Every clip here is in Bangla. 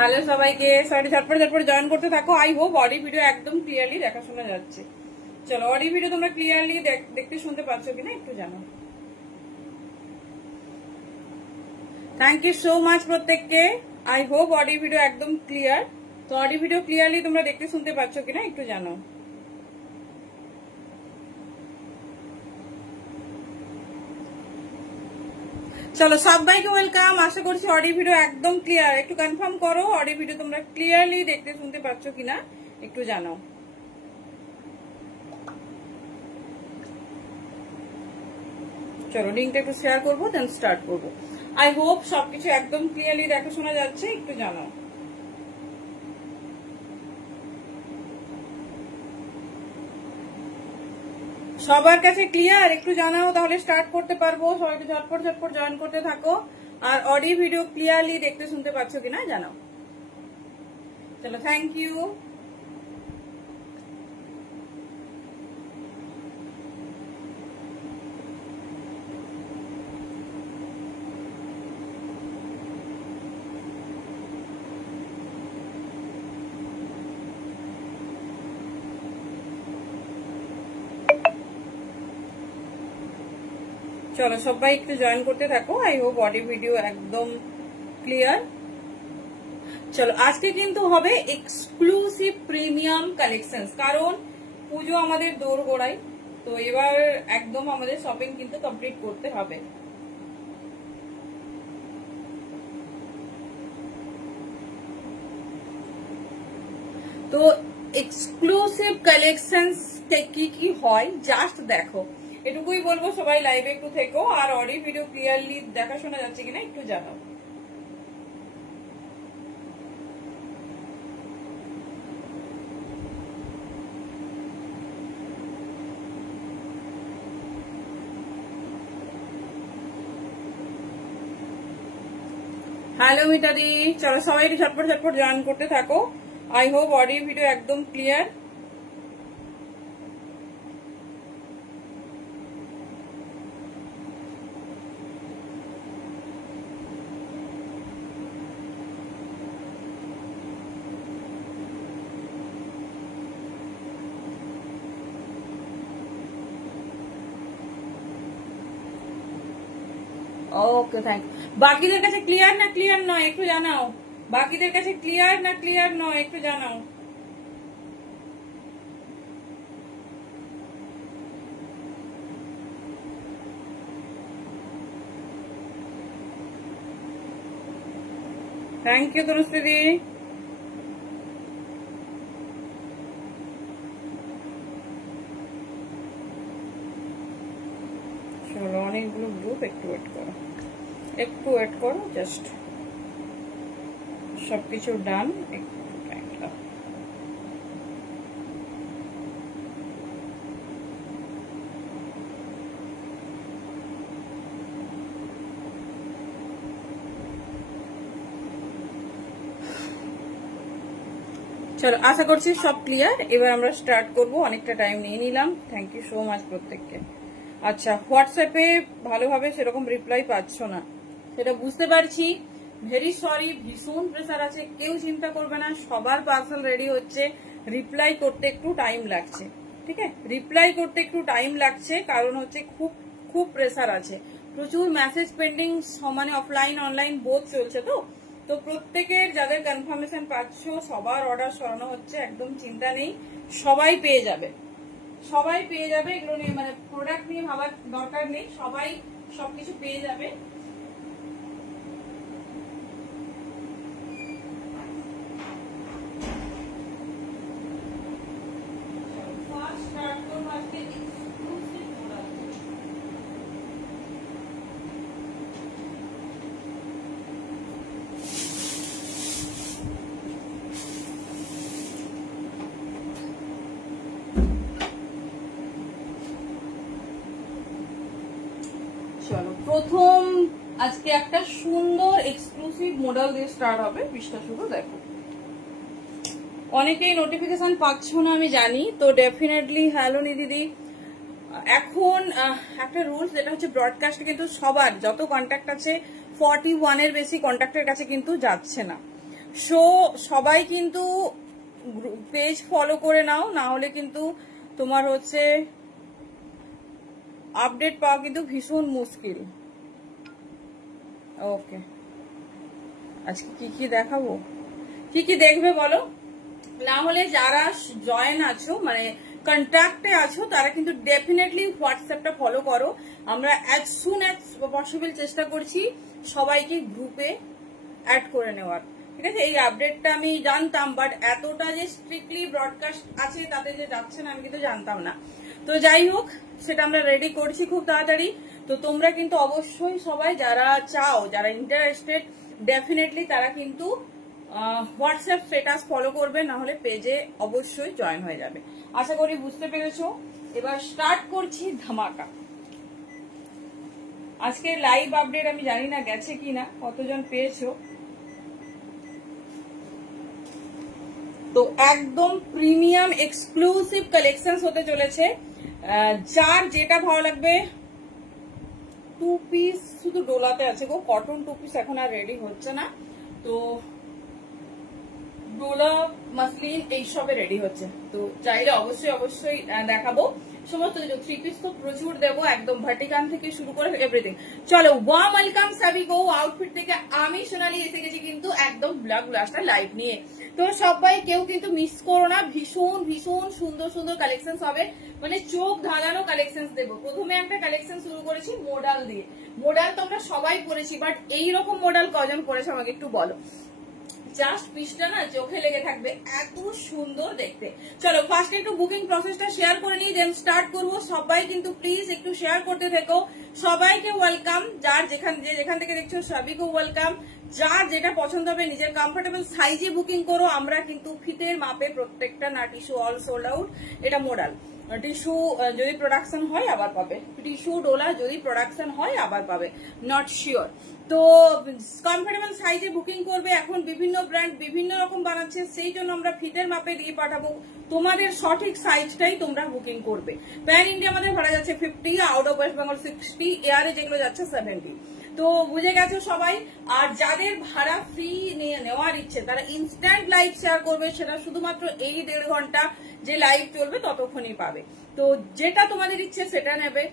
হ্যালো সবাইকে, সরি ঝটপট ঝটপট জয়েন করতে থাকো। আই হোপ অডি ভিডিও একদম ক্লিয়ারলি দেখা শোনা যাচ্ছে। চলো, অডি ভিডিও তোমরা ক্লিয়ারলি দেখতে শুনতে পাচ্ছ কিনা একটু জানো। থ্যাংক ইউ সো মাচ প্রত্যেককে। আই হোপ অডি ভিডিও একদম ক্লিয়ার। তো অডি ভিডিও ক্লিয়ারলি তোমরা দেখতে শুনতে পাচ্ছ কিনা একটু জানো। চলো সবাইকে ওয়েলকাম। আশা করছি অডি ভিডিও একদম ক্লিয়ার। একটু কনফার্ম করো অডি ভিডিও তোমরা ক্লিয়ারলি দেখতে শুনতে পাচ্ছ কিনা একটু জানো। চলো লিঙ্কটা একটু শেয়ার করবো, দেন স্টার্ট করবো। আই হোপ সবকিছু একদম ক্লিয়ারলি দেখা শোনা যাচ্ছে, একটু জানো। সবার কাছে ক্লিয়ার একটু জানাও, তাহলে স্টার্ট করতে পারবো। সবাইকে ঝটপট ঝটপট জয়েন করতে থাকো। আর অডিও ভিডিও ক্লিয়ারলি দেখতে শুনতে পাচ্ছ কিনা জানাও। চলো, থ্যাংক ইউ। চলো সবাই একটু জয়েন করতে থাকো। আই হোপ অডিও ভিডিও একদম ক্লিয়ার। চলো আজকে কিন্তু হবে এক্সক্লুসিভ প্রিমিয়াম কালেকশনস, কারণ পুজো আমাদের দোরগোড়ায়। তো এবার একদম আমাদের শপিং কিন্তু কমপ্লিট করতে হবে। তো এক্সক্লুসিভ কালেকশনস কি কি হয় জাস্ট দেখো, এটুকুই বলবো। সবাই লাইভে একটু থেকো। আর অডিও ভিডিও ক্লিয়ারলি দেখা শোনা যাচ্ছে কিনা একটু জানাও। হ্যালো মিতাদি, চলো সবাই একটু ঝটপট ঝটপট জয়েন করতে থাকো। আই হোপ অডিও ভিডিও একদম ক্লিয়ার। Okay, thank you. বাকিদের কাছে ক্লিয়ার না ক্লিয়ার নয় একটু জানাও। বাকিদের কাছে ক্লিয়ার না ক্লিয়ার নয় একটু জানাও। Thank you Tanushree. চলো অনেকগুলো গ্রুপ, একটু ওয়েট করো, একটু ওয়েট করো। জাস্ট সবকিছু ডান, একটু টাইম দাও। চলো আশা করছি সব ক্লিয়ার। এবার আমরা স্টার্ট করব। অনেকটা টাইম নিয়ে নিলাম। থ্যাংক ইউ সো মাচ প্রত্যেককে। আচ্ছা, হোয়াটসঅ্যাপে ভালোভাবে সেরকম রিপ্লাই পাচ্ছ না, সেটা বুঝতে পারছি। ভেরি সরি, ভীষণ প্রেসার আছে। কেউ চিন্তা করবে না, সবার পার্সেল রেডি হচ্ছে। রিপ্লাই করতে একটু টাইম লাগছে, ঠিক আছে? রিপ্লাই করতে একটু টাইম লাগছে, কারণ হচ্ছে খুব খুব প্রেসার আছে। প্রচুর মেসেজ পেন্ডিং, মানে অফলাইন অনলাইন বোথ চলছে। তো প্রত্যেকের যাদের কনফার্মেশন পাচ্ছ সবার অর্ডার সরানো হচ্ছে। একদম চিন্তা নেই, সবাই পেয়ে যাবে, সবাই পেয়ে যাবে। এগুলো নিয়ে মানে প্রোডাক্ট নিয়ে ভাবার দরকার নেই, সবাই সবকিছু পেয়ে যাবে। চলো প্রথম আজকে একটা সুন্দর এক্সক্লুসিভ মডেল দিয়ে স্টার্ট হবে। পিসটা শুধু দেখো। অনেকেই নোটিফিকেশন পাচ্ছ না আমি জানি, তো ডেফিনেটলি হ্যালো নিদিদি। এখন একটা রুলস, যেটা হচ্ছে ব্রডকাস্ট কিন্তু সবার যত কন্ট্যাক্ট আছে 41 এর বেশি কন্ট্যাক্টের কাছে কিন্তু যাচ্ছে না। সো সবাই কিন্তু পেজ ফলো করে নাও, না হলে কিন্তু তোমার হচ্ছে আপডেট পাওয়া কিন্তু ভীষণ মুশকিল। ওকে, আজকে কি কি দেখাবো, কি কি দেখবে বলো? না হলে যারা জয়েন আছো মানে কন্ট্যাক্টে আছো তারা কিন্তু ডেফিনেটলি হোয়াটসঅ্যাপটা ফলো করো। আমরা অ্যাজ সুন অ্যাজ পসিবল চেষ্টা করছি সবাইকে গ্রুপে অ্যাড করে নেওয়ার, ঠিক আছে? এই আপডেটটা আমি জানতাম, বাট এতটা যে স্ট্রিক্টলি ব্রডকাস্ট আছে তাতে যে যাচ্ছে না আমি কিন্তু জানতাম না। তো যাই হোক, সেটা আমরা রেডি করছি খুব তাড়াতাড়ি। তো তোমরা কিন্তু অবশ্যই সবাই যারা চাও, যারা ইন্টারেস্টেড, ডেফিনেটলি তারা কিন্তু হোয়াটসঅ্যাপ স্ট্যাটাস ফলো করবে, না হলে পেজে অবশ্যই জয়েন হয়ে যাবে। আশা করি বুঝতে পেরেছো। এবার স্টার্ট করছি ধামাকা। আজকে লাইভ আপডেট আমি জানি না গেছে কিনা, কতজন পেয়েছো। তো একদম প্রিমিয়াম এক্সক্লুসিভ কালেকশন হতে চলেছে। যার যেটা ভালো লাগবে, টু পিস শুধু ডোলাতে আছে গো, কটন টু পিস এখন আর রেডি হচ্ছে না। তো ডোলা মাসলিন এইসবে রেডি হচ্ছে, তো চাইলে অবশ্যই অবশ্যই দেখাবো সমস্ত কিছু। থ্রি পিস তো প্রচুর দেবো, একদম ভার্টিকান থেকে শুরু করে এভরিথিং। চলো, ওয়ার্ম ওয়েলকাম সাবিকো আউটফিট থেকে আমি সোনালি এসে গেছি কিন্তু একদম ব্ল্যাক গ্লাসটা লাইভ নিয়ে। তো সবাই কেউ কিন্তু মিস করো না, ভীষণ ভীষণ সুন্দর সুন্দর কালেকশন হবে, মানে চোখ ধাঁধানো কালেকশন দেবো। প্রথমে একটা কালেকশন শুরু করেছি মোডাল দিয়ে। মোডাল তো আমরা সবাই পরেছি, বাট এইরকম মোডাল কজন পরেছে আমাকে একটু বলো। জাস্ট পিসটা না চোখে লেগে থাকবে, এত সুন্দর দেখতে। চলো ফার্স্ট একটু বুকিং প্রসেসটা শেয়ার করে নিই, দেন স্টার্ট করবো। সবাই কিন্তু প্লিজ একটু শেয়ার করতে থেকো। সবাইকে ওয়েলকাম, যার যেখান থেকে দেখছো সবাইকে ওয়েলকাম। যার যেটা পছন্দ হবে নিজের কমফোর্টেবল সাইজে বুকিং করো। আমরা কিন্তু ফিতের মাপে প্রত্যেকটা না টিস্যু অল সোল্ড আউট। এটা মোডাল টিস্যু যদি প্রোডাকশন হয় আবার পাবে, টিস্যু ডোলা যদি প্রোডাকশন হয় আবার পাবে, নট শিওর। তো কমফোর্টেবল সাইজে বুকিং করবে। এখন বিভিন্ন ব্র্যান্ড বিভিন্ন রকম বানাচ্ছে, সেই জন্য আমরা ফিতের মাপে দিয়ে পাঠাবো। তোমাদের সঠিক সাইজটাই তোমরা বুকিং করবে। প্যান ইন্ডিয়া আমাদের ভাড়া যাচ্ছে 50, আউট অফ ওয়েস্ট বেঙ্গল 60, এয়ারে যেগুলো যাচ্ছে 70। তো বুঝে গেছো সবাই। আর যাদের ভাড়া ফ্রি নেওয়ার ইচ্ছে তারা ইনস্ট্যান্ট লাইভ শেয়ার করবে, সেটা শুধুমাত্র এই 1.5 ঘন্টা যে লাইভ চলবে ততক্ষণই পাবে। তো যেটা তোমাদের ইচ্ছে সেটা নেবে।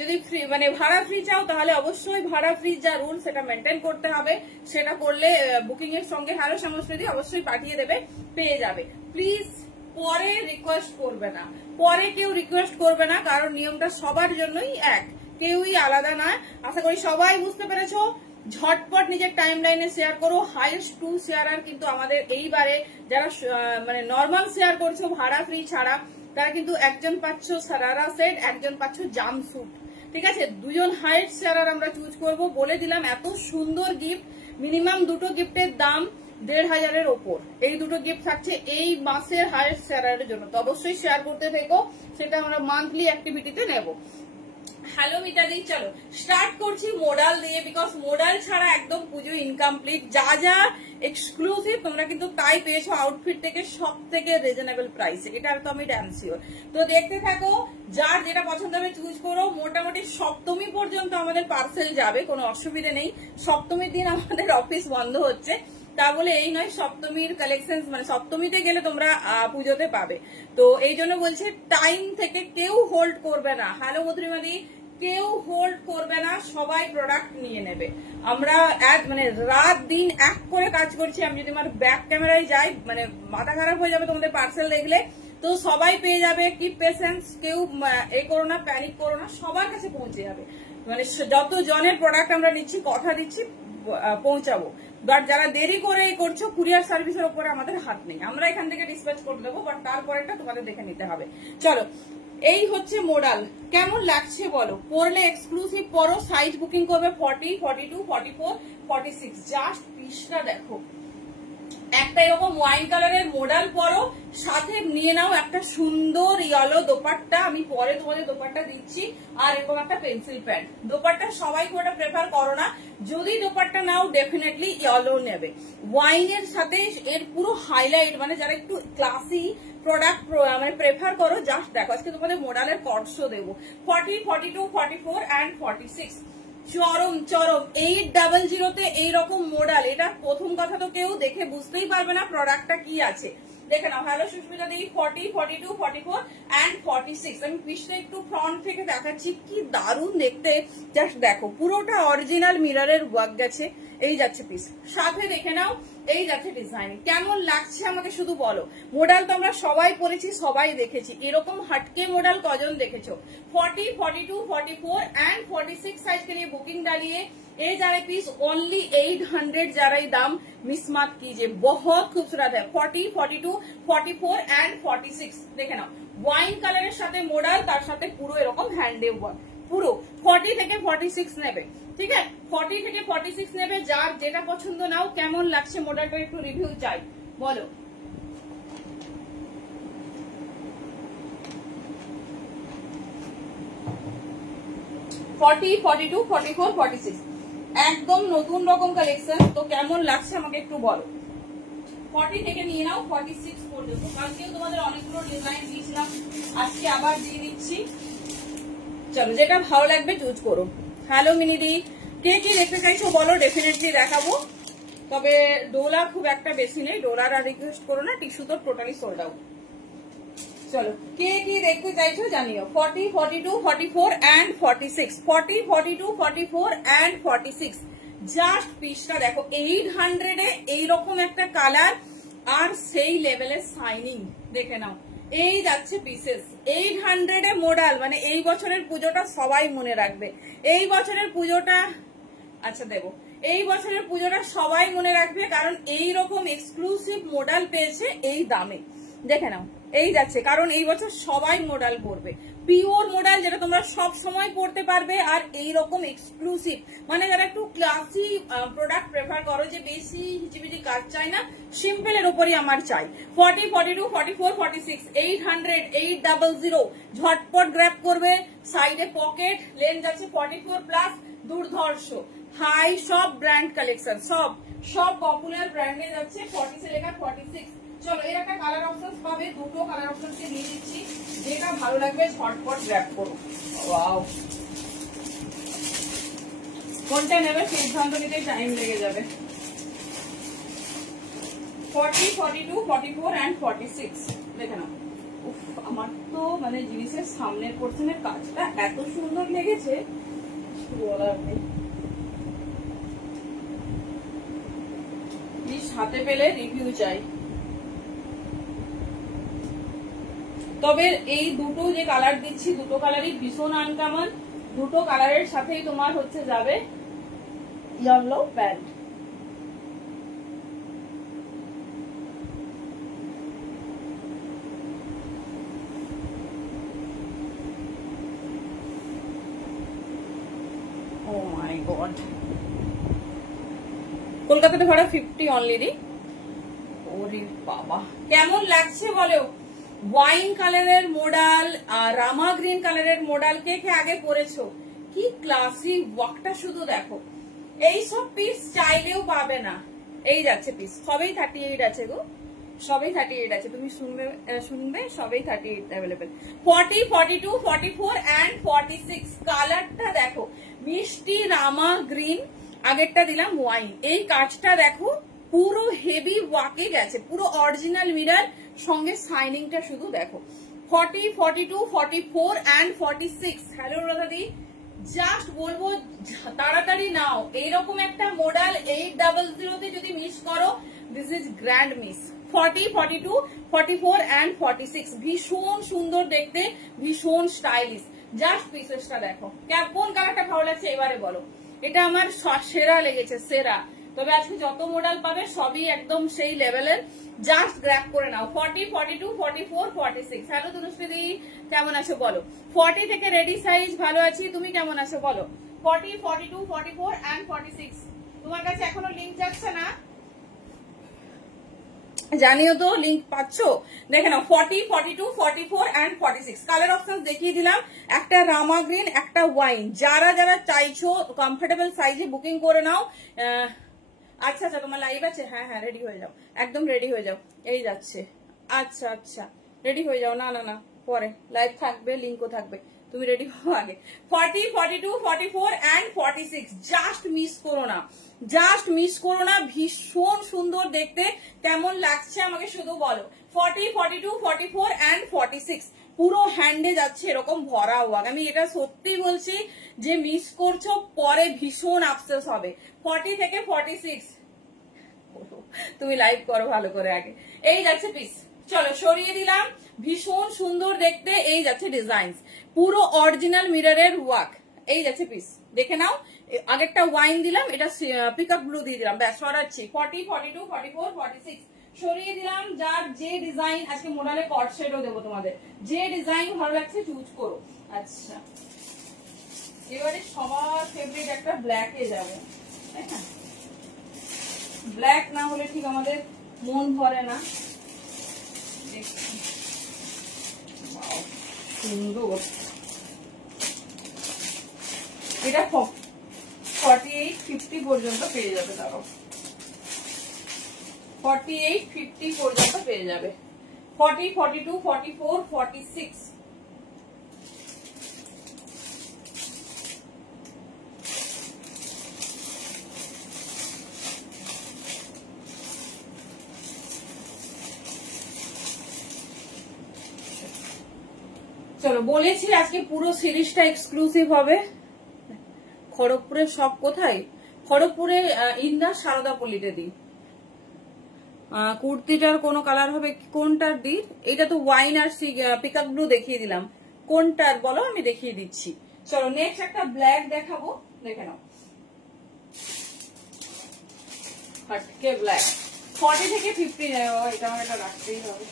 যদি ফ্রি মানে ভাড়া ফ্রি চাও তাহলে অবশ্যই ভাড়া ফ্রি যা রুল সেটা মেনটেন করতে হবে। সেটা করলে বুকিং এর সঙ্গে হ্যালো সংস্কৃতি অবশ্যই পাঠিয়ে দেবে, পেয়ে যাবে। প্লিজ পরে রিকোয়েস্ট করবে না, পরে কেউ রিকোয়েস্ট করবে না, কারণ নিয়মটা সবার জন্যই এক, কেউই আলাদা নয়। আশা করি সবাই বুঝতে পেরেছো। ঝটপট নিজের টাইম লাইনে শেয়ার করো। হাইয়েস্ট 2 শেয়ারার কিন্তু আমাদের এইবারে, যারা মানে নর্মাল শেয়ার করছো ভাড়া ফ্রি ছাড়া, তারা কিন্তু একজন পাচ্ছ সারারা সেট, একজন পাচ্ছ জাম স্যুট, ঠিক আছে? 2 জন হাইয়েস্ট শেয়ারার আমরা চুজ করব। বলে দিলাম এত সুন্দর গিফট, মিনিমাম দুটো গিফটের দাম 1500-এর ওপর। এই দুটো গিফট থাকছে এই মাসের হাইয়েস্ট শেয়ারারের জন্য। তো অবশ্যই শেয়ার করতে থেকো, সেটা আমরা মান্থলি অ্যাক্টিভিটিতে নেব। হ্যালো মিতাদি, চলো স্টার্ট করছি মোডাল দিয়ে, বিকজ মোডাল ছাড়া একদম পুজো ইনকমপ্লিট। যা যা এক্সক্লুসিভ তোমরা কিন্তু তাই পেয়েছো আউটফিট থেকে সব থেকে রিজনেবল প্রাইসে, এটা তো আমি ড্যাম শিওর। তো দেখতে থাকো, যার যেটা পছন্দ হবে চুজ করো। মোটামুটি সপ্তমী পর্যন্ত আমাদের পার্সেল যাবে, কোনো অসুবিধা নেই। সপ্তমীর দিন আমাদের অফিস বন্ধ হচ্ছে, তা বলে এই নয় সপ্তমীর কালেকশন মানে সপ্তমীতে গেলে তোমরা পুজোতে পাবে। তো এই জন্য বলছে টাইম থেকে কেউ হোল্ড করবে না। হ্যালো মধুরিমাদি, কেউ হোল্ড করবে না, সবাই প্রোডাক্ট নিয়ে নেবে। আমরা মানে রাত দিন এক করে কাজ করছি। আমি যদি আমার ব্যাক ক্যামেরায় যাই মানে মাথা খারাপ হয়ে যাবে তোমাদের পার্সেল দেখলে। তো সবাই পেয়ে যাবে, কিপ পেশেন্স, কেউ এ করো না, প্যানিক করো না, সবার কাছে পৌঁছে যাবে। মানে যত জনের প্রোডাক্ট আমরা নিচ্ছি কথা দিচ্ছি পৌঁছাবো। বাট যারা দেরি করে করছো, কুরিয়ার সার্ভিসের উপরে আমাদের হাত নেই, আমরা এখান থেকে ডিসপ্যাচ করে দেবো, বাট তারপরেটা তোমাদের দেখে নিতে হবে। চলো, এই হচ্ছে মোডাল। কেমন লাগছে বলো? পরলে এক্সক্লুসিভ পরো, সাইজ বুকিং করবে 40, 42, 44, 46। জাস্ট পিসটা দেখো, একটা এরকম ওয়াইন কালারের মোডাল পরো, সাথে নিয়ে নাও একটা সুন্দর ইয়েলো দোপাট্টা। আমি পরে তোমাদের দোপাট্টা দিচ্ছি, আর এরকম একটা পেন্সিল প্যান্ট। দোপাট্টা সবাই খুব একটা প্রেফার করো না, যদি দোপাট্টা নাও ডেফিনেটলি ইয়েলো নেবে। ওয়াইনের সাথে এর পুরো হাইলাইট, মানে যারা একটু ক্লাসি প্রোডাক্ট মানে প্রেফার করো, জাস্ট দেখো আজকে তোমাদের মোডালের কটসও দেবো 40, 42, 44 অ্যান্ড 46। চরম চরম 800 এইরকম মডেল। এটা প্রথম কথা তো কেউ দেখে বুঝতেই পারবে না প্রোডাক্টটা কি আছে। দেখে নাও, হ্যালো সুস্মিতা দি, 40, 42, 44 and 46। আমি পিসটা একটু ফ্রন্ট থেকে দেখাচ্ছি, কি দারুণ দেখতে, জাস্ট দেখো পুরোটা অরিজিনাল মিররের ওয়ার্ক গেছে। এই যাচ্ছে পিস, সাথে দেখে নাও এই যাচ্ছে ডিজাইন। কেমন লাগছে আমাকে শুধু বলো। মডেল তো আমরা সবাই পরেছি, সবাই দেখেছি, এরকম हटके मॉडल कौन देखेছো। 40, 42, 44 एंड 46 साइज के लिए बुकिंग डालिए। ये जा रहे पीस ओनली 800 जा रही दाम, मिस मत कीजिए, बहुत खूबसूरत है। 40, 42, 44 एंड 46 देखे ना, वाइन कलर साथे मॉडल तार साथे पुरो एरकम हैंडे वर्क পুরো। 40 থেকে 46 নেবে, ঠিক আছে, 40 থেকে 46 নেবে। যার যেটা পছন্দ নাও। কেমন লাগছে মডেলটা একটু রিভিউ চাই, বলো। একদম নতুন রকম কালেকশন, তো কেমন লাগছে আমাকে একটু বলো। 40 থেকে নিয়ে নাও 46 পর্যন্ত। কালকেও তোমাদের অনেকগুলো ডিজাইন দিয়েছিলাম, আজকে আবার দিয়ে দিচ্ছি। চলো, যেটা ভালো লাগবে চুজ করো। হ্যালো মিনিদি, কে কি দেখতে চাইছো বলো, ডেফিনেটলি দেখাবো। তবে ডোলা খুব একটা বেশি নেই, ডোলার আর রিকোয়েস্ট করো না, টিস্যু তো টোটালি সোল্ড আউট। চলো, কে কি দেখতে চাইছো জানিও। 40, 42, 44 and 46, 40, 42, 44 and 46। জাস্ট পিসটা দেখো, 800 এ এইরকম একটা কালার আর সেই লেভেলের শাইনিং, দেখে নাও। এই যাচ্ছে পিসেস 800 এ মডেল, মানে এই বছরের পুজোটা সবাই মনে রাখবে। এই বছরের পুজোটা, আচ্ছা দেবো, এই বছরের পুজোটা সবাই মনে রাখবে, কারণ এই রকম এক্সক্লুসিভ মডেল পেয়েছে এই দামে। দেখে নাও, এই যাচ্ছে, কারণ এই বছর সবাই মডেল পরবে, পিওর মডেল যেটা তোমরা সব সময় পড়তে পারবে। আর এই রকম এক্সক্লুসিভ, মানে যারা একটু ক্লাসি প্রোডাক্ট প্রেফার করো, যে বেশি হিচিবিচি কাজ চাই না, সিম্পল এর উপরই আমার চাই। 40, 42, 44, 46, 800, 800, ঝটপট গ্র্যাব করবে। সাইডে পকেট, লেন্থ যাচ্ছে 44 প্লাস, দুর্ধর্ষ হাই, সব ব্র্যান্ড কালেকশন, সব পপুলার ব্র্যান্ডে যাচ্ছে। 40 से लेकर 46। চলো, এর একটা কালার অপশন পাবে, দুটো কালার অপশন দিয়ে দিচ্ছি, যেটা ভালো লাগবে ঝটপট গ্র্যাব করো। ওয়াও, কোনটা নেবে সিদ্ধান্ত নিতে টাইম লেগে যাবে। 40, 42, 44 and 46 দেখে নাও। উফ, আমার তো মানে জিনিসের সামনের পোর্শনের কাজটা এত সুন্দর লেগেছে, বলার নেই। প্লিজ হাতে পেলে রিভিউ চাই। তবে এই দুটো যে কালার দিচ্ছি, দুটো কালারই ভীষণ আনকমন। দুটো কালারের সাথেই তোমার হচ্ছে যাবে ইয়েলো প্যান্ট। ও মাই গড, কলকাতাতে ভাড়া 50 অনলি রে। ওরে বাবা, কেমন লাগছে বলো। ওয়াইন কালারের মডেল আর রামা গ্রিন কালারের মডেল কে কে আগে পরেছো, কি ক্লাসি ওয়ার্কটা শুধু দেখো। এই সব পিস চাইলেও পাবে না। এই যাচ্ছে পিস, সবই 38 আছে গো, সবই 38 আছে। তুমি শুনবে সবই 38 অ্যাভেলেবেল। 40, 42, 44 and 46 কালারটা দেখো, মিষ্টি রামা গ্রিন, আগেরটা দিলাম ওয়াইন। এই কাজটা দেখো, পুরো হেভি ওয়ার্কে গেছে, পুরো অরিজিনাল মিরর, সঙ্গে শাইনিংটা শুধু দেখো। 40, 42, 44 and 46। হ্যালো রাধাদি, জাস্ট বলবো তাড়াতাড়ি নাও। এইরকম একটা মডেল 800 তে যদি মিস করো, this is grand miss. 40, 42, 44 and 46 ভীষণ সুন্দর দেখতে, ভীষণ স্টাইলিশ। জাস্ট পিসেসটা দেখো, কোন কালারটা ভালো লাগছে এবারে বলো। এটা আমার সেরা লেগেছে, সেরা। তবে আজকে যত মডেল পাবে সবই একদম সেই লেভেলের, জাস্ট গ্র্যাব করে নাও। 40, 42, 44, 46। হ্যালো তনুশ্রী, কেমন আছো বলো। 40 থেকে রেডি সাইজ, ভালো আছি, তুমি কেমন আছো বলো। 40, 42, 44 and 46। তোমার কাছে এখনো লিঙ্ক যাচ্ছে না জানিও তো, লিঙ্ক পাচ্ছ। দেখে নাও 40, 42, 44 and 46 কালার অপশন দেখিয়ে দিলাম। একটা রামা গ্রিন, একটা ওয়াইন। যারা যারা চাইছো কমফোর্টেবল সাইজে বুকিং করে নাও। আচ্ছা আচ্ছা, তোমার লাইভ আছে? হ্যাঁ হ্যাঁ, রেডি হয়ে যাও, একদম রেডি হয়ে যাও। এই যাচ্ছে, আচ্ছা আচ্ছা, রেডি হয়ে যাও। না না না, পরে লাইভ থাকবে, লিঙ্কও থাকবে, তুমি রেডি হও আগে। 40, 42, 44 and 46 জাস্ট মিস করো না, জাস্ট মিস করো না। ভীষণ সুন্দর দেখতে, কেমন লাগছে আমাকে শুধু বলো। 40, 42, 44 and 46 পুরো হ্যান্ডে যাচ্ছে এরকম ভরা ওয়ার্ক। আমি এটা সত্যি বলছি যে মিস করছো পরে ভীষণ আফসোস হবে। 40 থেকে 46 তুমি লাইভ করো ভালো করে আগে। এই যাচ্ছে পিস, চলো সরিয়ে দিলাম। ভীষণ সুন্দর দেখতে, এই যাচ্ছে ডিজাইন, পুরো অরিজিনাল মিররের ওয়ার্ক। এই যাচ্ছে পিস, দেখে নাও। আগেরটা ওয়াইন দিলাম, এটা পিকআপ ব্লু দিয়ে দিলাম, ব্যাস সরাচ্ছি। 40, 42, 44, 46 সরিয়ে দিলাম। যার যে ডিজাইন, আজকে মোডালে কট সেটও দেবো তোমাদের, যে ডিজাইন ভালো লাগছে চুজ করো। আচ্ছা, এবারে সবার ফেভারিট একটা ব্ল্যাকে যাবে। ব্ল্যাক না হলে ঠিক আমাদের মন ভরে না। সুন্দর, এটা 48, 50 পর্যন্ত পেয়ে যাবে। তারও 48, 50 পর্যন্ত পেয়ে যাবে। 40, 42, 44, 46 চলো, বলেছি আজকে পুরো সিরিজটা এক্সক্লুসিভ হবে। খড়গপুরের সব কোথায়? খড়গপুরে ইন্দাস সারদাপল্লিতে দিই। কুর্তিটার কোনো কালার হবে, কোনটার দিই? এটা তো ওয়াইন আর পিকআপ ব্লু দেখিয়ে দিলাম, কোনটার বলো আমি দেখিয়ে দিচ্ছি। চলো নেক্সট একটা ব্ল্যাক দেখাবো, দেখে নাও। হটকে ব্ল্যাক 40 থেকে 50 যায়। এটা আমার একটা রাখতেই হবে,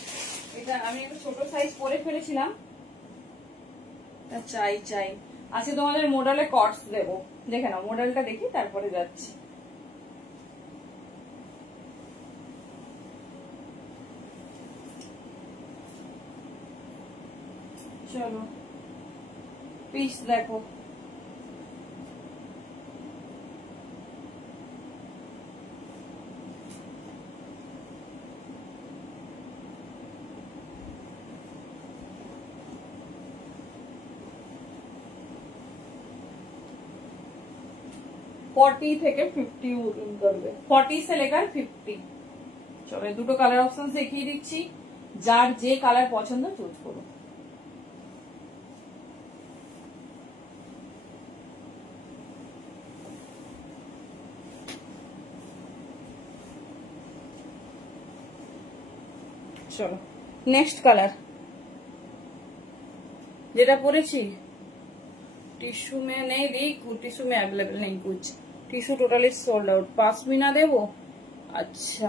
এটা আমি একটু ছোট সাইজ পরে ফেলেছিলাম, চাই চাই। আজকে তোমাদের মডেলে কটস দেবো, দেখে নাও। মডেলটা দেখি তারপরে যাচ্ছি। চলো পিস দেখো, फोर्टी থেকে 50 বুকিং করবে, 40 से लेकर 50। চলো দুটো কালার অপশন দেখিয়ে দিচ্ছি, যার যে কালার পছন্দ চুজ করো। চলো নেক্সট কালার যেটা পরেছি, टिश्यू में नहीं दी, टिश्यू में अवेलेबल नहीं कुछ, टिश्यू टोटली सोल्ड आउट। पासमिना देवो, अच्छा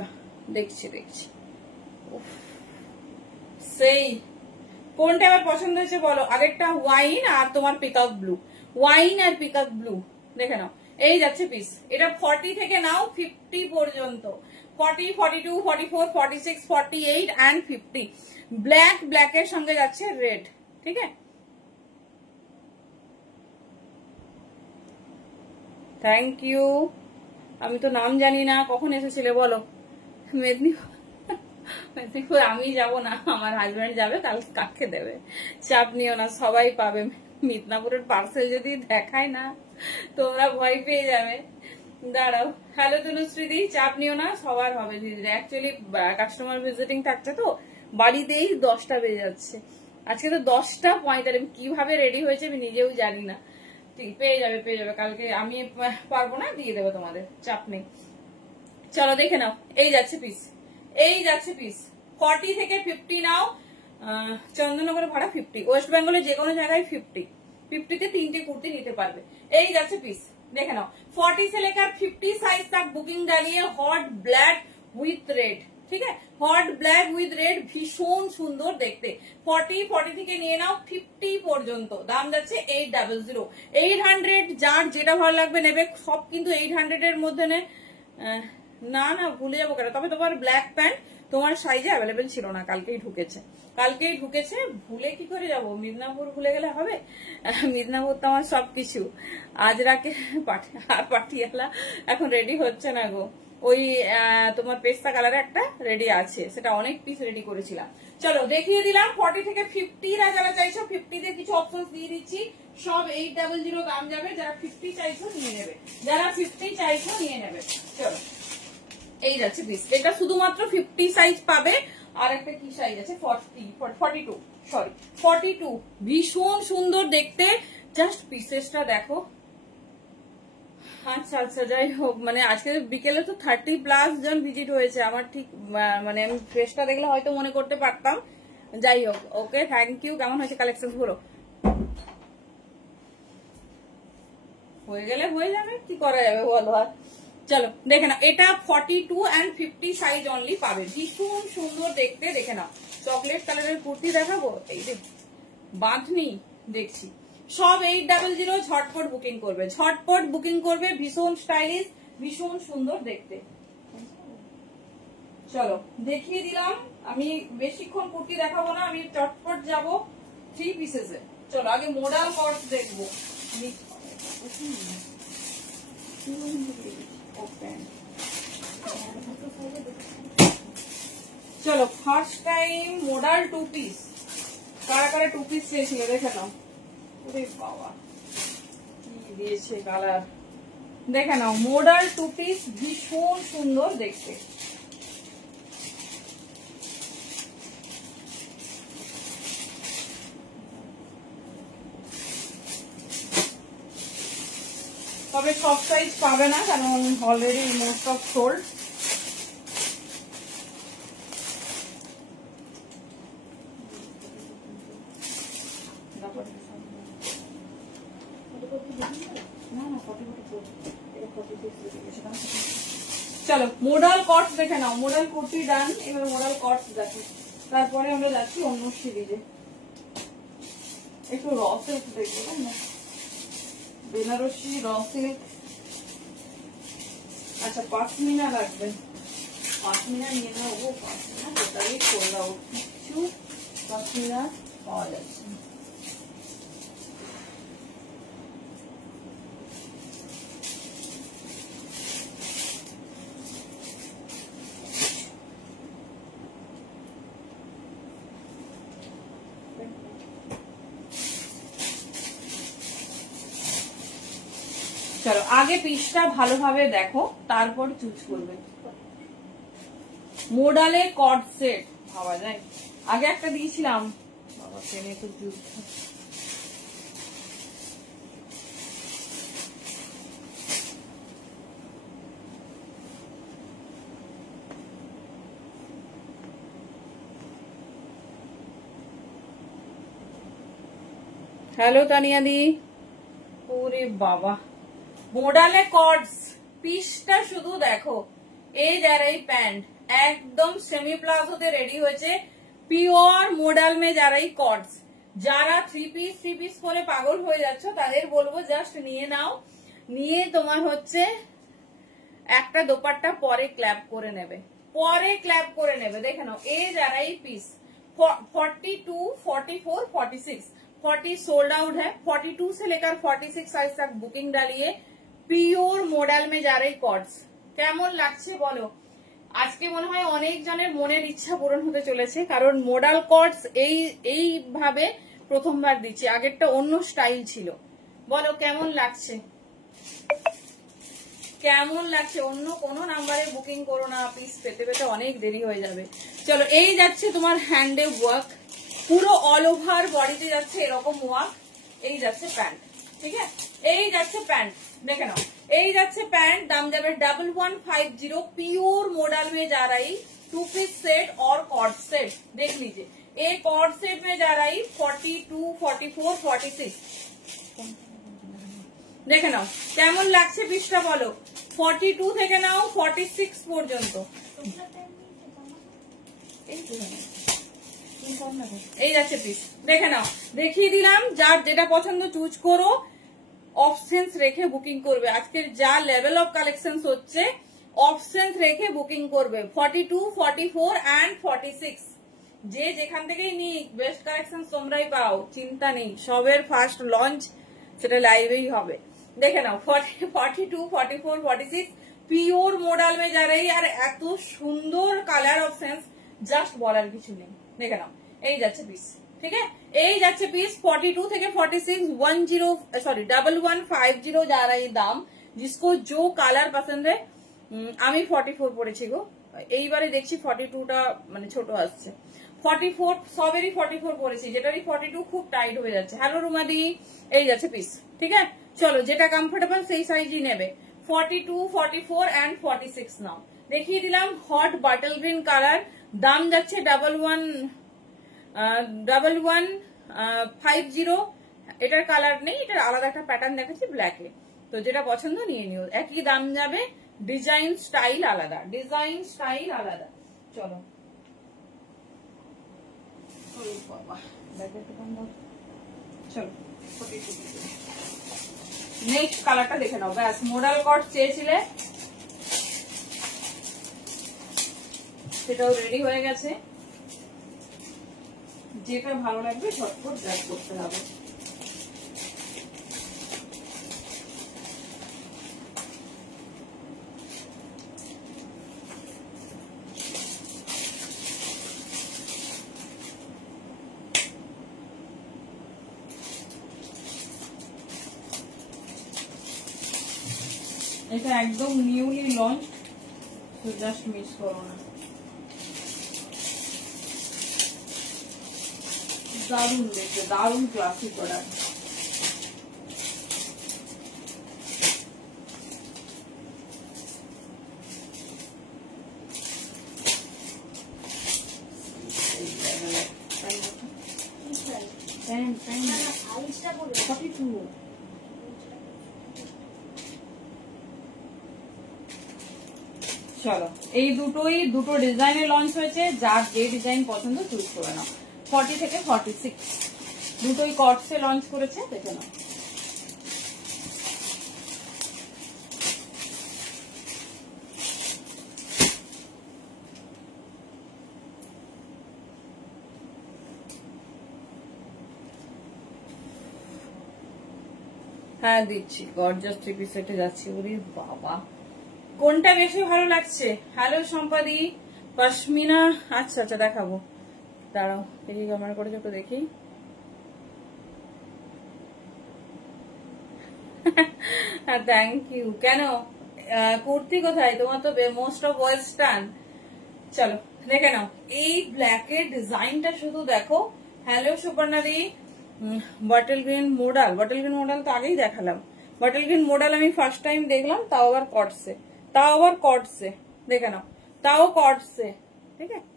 देखছি দেখছি। সেই কোনটা আবার পছন্দ হয়েছে বলো। আরেকটা ওয়াইন আর তোমার পিকআপ ব্লু, ওয়াইন আর পিকআপ ব্লু দেখে নাও। এই যাচ্ছে পিস, এটা 40 থেকে নাও 50 পর্যন্ত। 40, 42, 44, 46, 48 and 50। ব্ল্যাক, ব্ল্যাকের সঙ্গে যাচ্ছে রেড, ঠিক আছে। Thank you. আমি তো নাম জানি না, কখন এসেছিলে বলো? মেদিনীপুর আমি যাব না, আমার হাজবেন্ড যাবে, কাল কাকে দেবে? চাপ নিও না, সবাই পাবে। মিদনাপুরের পার্সেল যদি দেখায় না তোমরা ভয় পেয়ে যাবে। দাঁড়াও, হ্যালো তনুশ্রীদি, চাপ নিও না, সবার হবে ধীরে ধীরে। অ্যাকচুয়ালি কাস্টমার ভিজিটিং থাকছে তো বাড়িতেই 10টা বেজে যাচ্ছে। আজকে তো 10:45, কিভাবে রেডি হয়েছে আমি নিজেও জানি না। ঠিক পেয়ে যাবে, পেয়ে যাবে, কালকে আমি পারবো না, দিয়ে দেবো তোমাদের, চাপ নেই। চলো দেখে নাও, এই যাচ্ছে পিস, এই যাচ্ছে পিস। 40 থেকে 50 নাও। চন্দননগরে ভাড়া 50, ওয়েস্ট বেঙ্গলে যে কোনো জায়গায় 50। 50-তে 3টে কুর্তি নিতে পারবে। এই যাচ্ছে পিস, দেখে নাও। 40 से लेकर 50 साइज तक बुकिंग डालिए। हॉट ब्लैक উইথ রেড, ঠিক আছে, হট ব্ল্যাক উইথ রেড, ভীষণ সুন্দর দেখতে। 40 থেকে নিয়ে নাও 50 পর্যন্ত, দাম যাচ্ছে 800। 800, যার যেটা ভালো লাগবে নেবে, সব কিন্তু 800 এর মধ্যে নেই। না না ভুলে যাবো কেন, তবে তোমার ব্ল্যাক প্যান্ট তোমার সাইজে অ্যাভেলেবেল ছিল না, কালকেই ঢুকেছে, কালকেই ঢুকেছে। ভুলে কি করে যাবো? মিদনাপুর ভুলে গেলে হবে? মিদনাপুর তো আমার সবকিছু। আজ রাকে পাটিয়ালা এখন রেডি হচ্ছে না গো, ওই তোমার পেস্তা কালারে একটা রেডি আছে, সেটা অনেক পিস রেডি করেছিলাম। চলো দেখিয়ে দিলাম 40 থেকে 50 যারা চাইছো 50 তে কিছু অপশন দিয়ে দিচ্ছি, সব 800 দাম যাবে। যারা 50 চাইছো নিয়ে নেবে, যারা 50 চাইছো নিয়ে নেবে। চলো এই যাচ্ছে পিস, এটা শুধুমাত্র 50 সাইজ পাবে। আর একটা কি সাইজ আছে 42 সরি 42, ভীষণ সুন্দর দেখতে, জাস্ট পিসেসটা দেখো। আচ্ছা আচ্ছা যাই হোক, মানে আজকে বিকেলে তো 30+ জন ভিজিট হয়েছে, আমার ঠিক মানে আমি ড্রেসটা দেখলে হয়তো মনে করতে পারতাম। যাই হোক, ওকে থ্যাংক ইউ। কেমন হয়েছে কালেকশন বলো? হয়ে গেলে হয়ে যাবে, কি করা যাবে বলো। আর চলো দেখে নাও, এটা 42 and 50 সাইজ অনলি পাবে, ভীষণ সুন্দর দেখতে। দেখে নাও, চকলেট কালারের কুর্তি দেখাবো, এই যে বাঁধনি দেখছি, সব 800। ঝটপট বুকিং করবে, ঝটপট বুকিং করবে, ভীষণ স্টাইলিশ, ভীষণ সুন্দর দেখতে। চলো দেখিয়ে দিলাম, আমি বেশিক্ষণ কুর্তি দেখাবো না, আমি চটপট যাব 3 পিসেসে। চলো আগে মোডাল কট দেখবো। চলো ফার্স্ট টাইম মোডাল 2 পিস, কারা কারা 2 পিস চেয়েছিল দেখে নাও। ওরে বাবা কি দিয়েছে কালার, দেখে নাও মোডাল 2 পিস, ভীষণ সুন্দর দেখতে। তবে সব সাইজ পাবে না, কারণ অলরেডি মোস্ট অফ সোল্ড। চলো মোডাল কটস দেখে নাও, মোডাল কুর্তি ডান, এবার মোডাল কটস দেখো, তারপরে আমরা যাচ্ছি অন্য সিরিজে। একটু র সিল্ক দেখবো, তাই না? Banarasi raw silk. আচ্ছা পাশমিনা লাগবে, পাশমিনা নিয়ে নেবো। পাশমিনা টোটালি সোল্ড আউট, কিছু পাশমিনা পাওয়া যাচ্ছে। চলো আগে পিসটা ভালোভাবে দেখো, তারপর চুজ করবে। মোডালে কট সেট ভাবা যায়, আগে একটা দিয়েছিলাম, বাবা ট্রেনে তো যুদ্ধ। হ্যালো তানিয়া দি। ওরে বাবা মোডালে কর্ডস, পিসটা শুধু দেখো। এই যারা এই প্যান্ট একদম সেমি প্লাজোতে রেডি হয়েছে, পিওর মোডাল মে যারা এই কর্ডস, যারা 3 পিস করে পাগল হয়ে যাচ্ছ তাদের বলবো জাস্ট নিয়ে নাও, নিয়ে তোমার হচ্ছে একটা দোপাট্টা পরে ক্ল্যাপ করে নেবে, পরে ক্ল্যাপ করে নেবে। দেখে নাও এই যারা এই পিস 42, 44, 46, 40 सोल्ड आउट है। 42 से लेकर 46 साइज तक बुकिंग डालिए। পিওর মডেল মে যা রে কর্ডস, কেমন লাগছে বলো? আজকে মনে হয় অনেক জনের মনের ইচ্ছা পূরণ হতে চলেছে, কারণ মডেল কর্ডস এইভাবে প্রথমবার দিচ্ছি, আগেরটা অন্য স্টাইল ছিল। বলো কেমন লাগছে, কেমন লাগছে? অন্য কোনো নাম্বারে বুকিং করো না, পিস পেতে পেতে অনেক দেরি হয়ে যাবে। চলো এই যাচ্ছে তোমার হ্যান্ডে ওয়ার্ক, পুরো অল ওভার বডিতে যাচ্ছে এরকম ওয়ার্ক। এই যাচ্ছে প্যান্ট, ঠিক আছে, এই যাচ্ছে প্যান্ট, দেখে নাও এই যাচ্ছে প্যান্ট। দাম যাবে 1150। পিওर मॉडल में जा रही 2 पीस सेट और कॉर्ड सेट, देख लीजिए। एक कॉर्ड सेट में जा रही 42, 44, 46। দেখে নাও কেমন লাগছে পিসটা বলো। 42 থেকে নাও 46 পর্যন্ত। এই যাচ্ছে পিস, দেখে নাও, দেখিয়ে দিলাম। যার যেটা পছন্দ চুজ করো, অপশনস রেখে বুকিং করবে। আজকের যা লেভেল অফ কালেকশন হচ্ছে, অপশনস রেখে বুকিং করবে। 42, 44 and 46 যে যেখান থেকেই নিক, বেস্ট কালেকশন তোমরাই পাও, চিন্তা নেই। সবের ফার্স্ট লঞ্চ সেটা লাইভেই হবে। দেখে নাও 42, 44, 46 পিওর মডেল মে যা রही, আর এত সুন্দর কালার অপশনস, জাস্ট বলার কিছু নেই। দেখে নাও, এই যাচ্ছে পিস। ठीक है, এই যাচ্ছে পিস 42 থেকে 46 1150 जा रहा है दाम। जिसको जो কালার পছন্দ है, আমি 44 পড়েছি গো, এইবারে দেখছি 42টা মানে ছোট আসছে। 44 সবেরই 44 পড়েছি, যেটারই 42 খুব টাইট হয়ে যাচ্ছে। হ্যালো রুমাদি, এই যাচ্ছে পিস। ঠিক আছে, চলো যেটা কমফোর্টেবল সেই সাইজই নেবে। 42, 44 এন্ড 46 নাও। দেখিয়ে দিলাম হট বাটল গ্রিন কালার, দাম যাচ্ছে 1150। এটার কালার নেই, এটার আলাদা একটা প্যাটার্ন দেখাচ্ছি ব্ল্যাকে। তো যেটা পছন্দ নিয়ে নিও, একই দাম যাবে, ডিজাইন স্টাইল আলাদা, ডিজাইন স্টাইল আলাদা। চলো চলো নেক্সট কালারটা দেখে নাও। ব্যাস, মোডাল কট চেয়েছিলে, সেটাও রেডি হয়ে গেছে। যেটা ভালো লাগবে ঝটপট গ্র্যাব করতে হবে। এটা একদম নিউলি লঞ্চ, তো জাস্ট মিস করো না। দারুণ দেখতে, দারুণ ক্লাসিক প্রোডাক্ট। চলো, এই দুটো ডিজাইনে লঞ্চ হয়েছে, যার যে ডিজাইন পছন্দ চুজ করে নাও। 40 থেকে 46 দুটোই কটসে লঞ্চ করেছে, দেখে নাও। হ্যাঁ দিচ্ছি, গর্জাস থ্রি পিস সেটে যাচ্ছি। ওরে বাবা, কোনটা বেশি ভালো লাগছে? হ্যালো সম্পাদি, পশমিনা। আচ্ছা আচ্ছা দেখাবো, দাঁড়াও দেখি কমেন্ট করেছো তো দেখি। Thank you. কেন কুর্তি কোথায় তোমার? তো মোস্ট অফ ওয়েস্টার্ন। চলো দেখে নাও, এই ব্ল্যাকের ডিজাইনটা শুধু দেখো। হ্যালো সুপর্ণাদি, bottle green modal, bottle green modal তো আগেই দেখালাম। বটল গ্রিন মোডাল আমি ফার্স্ট টাইম দেখলাম, তাও আবার কটসে, দেখে নাও, তাও কটসে। ঠিক আছে,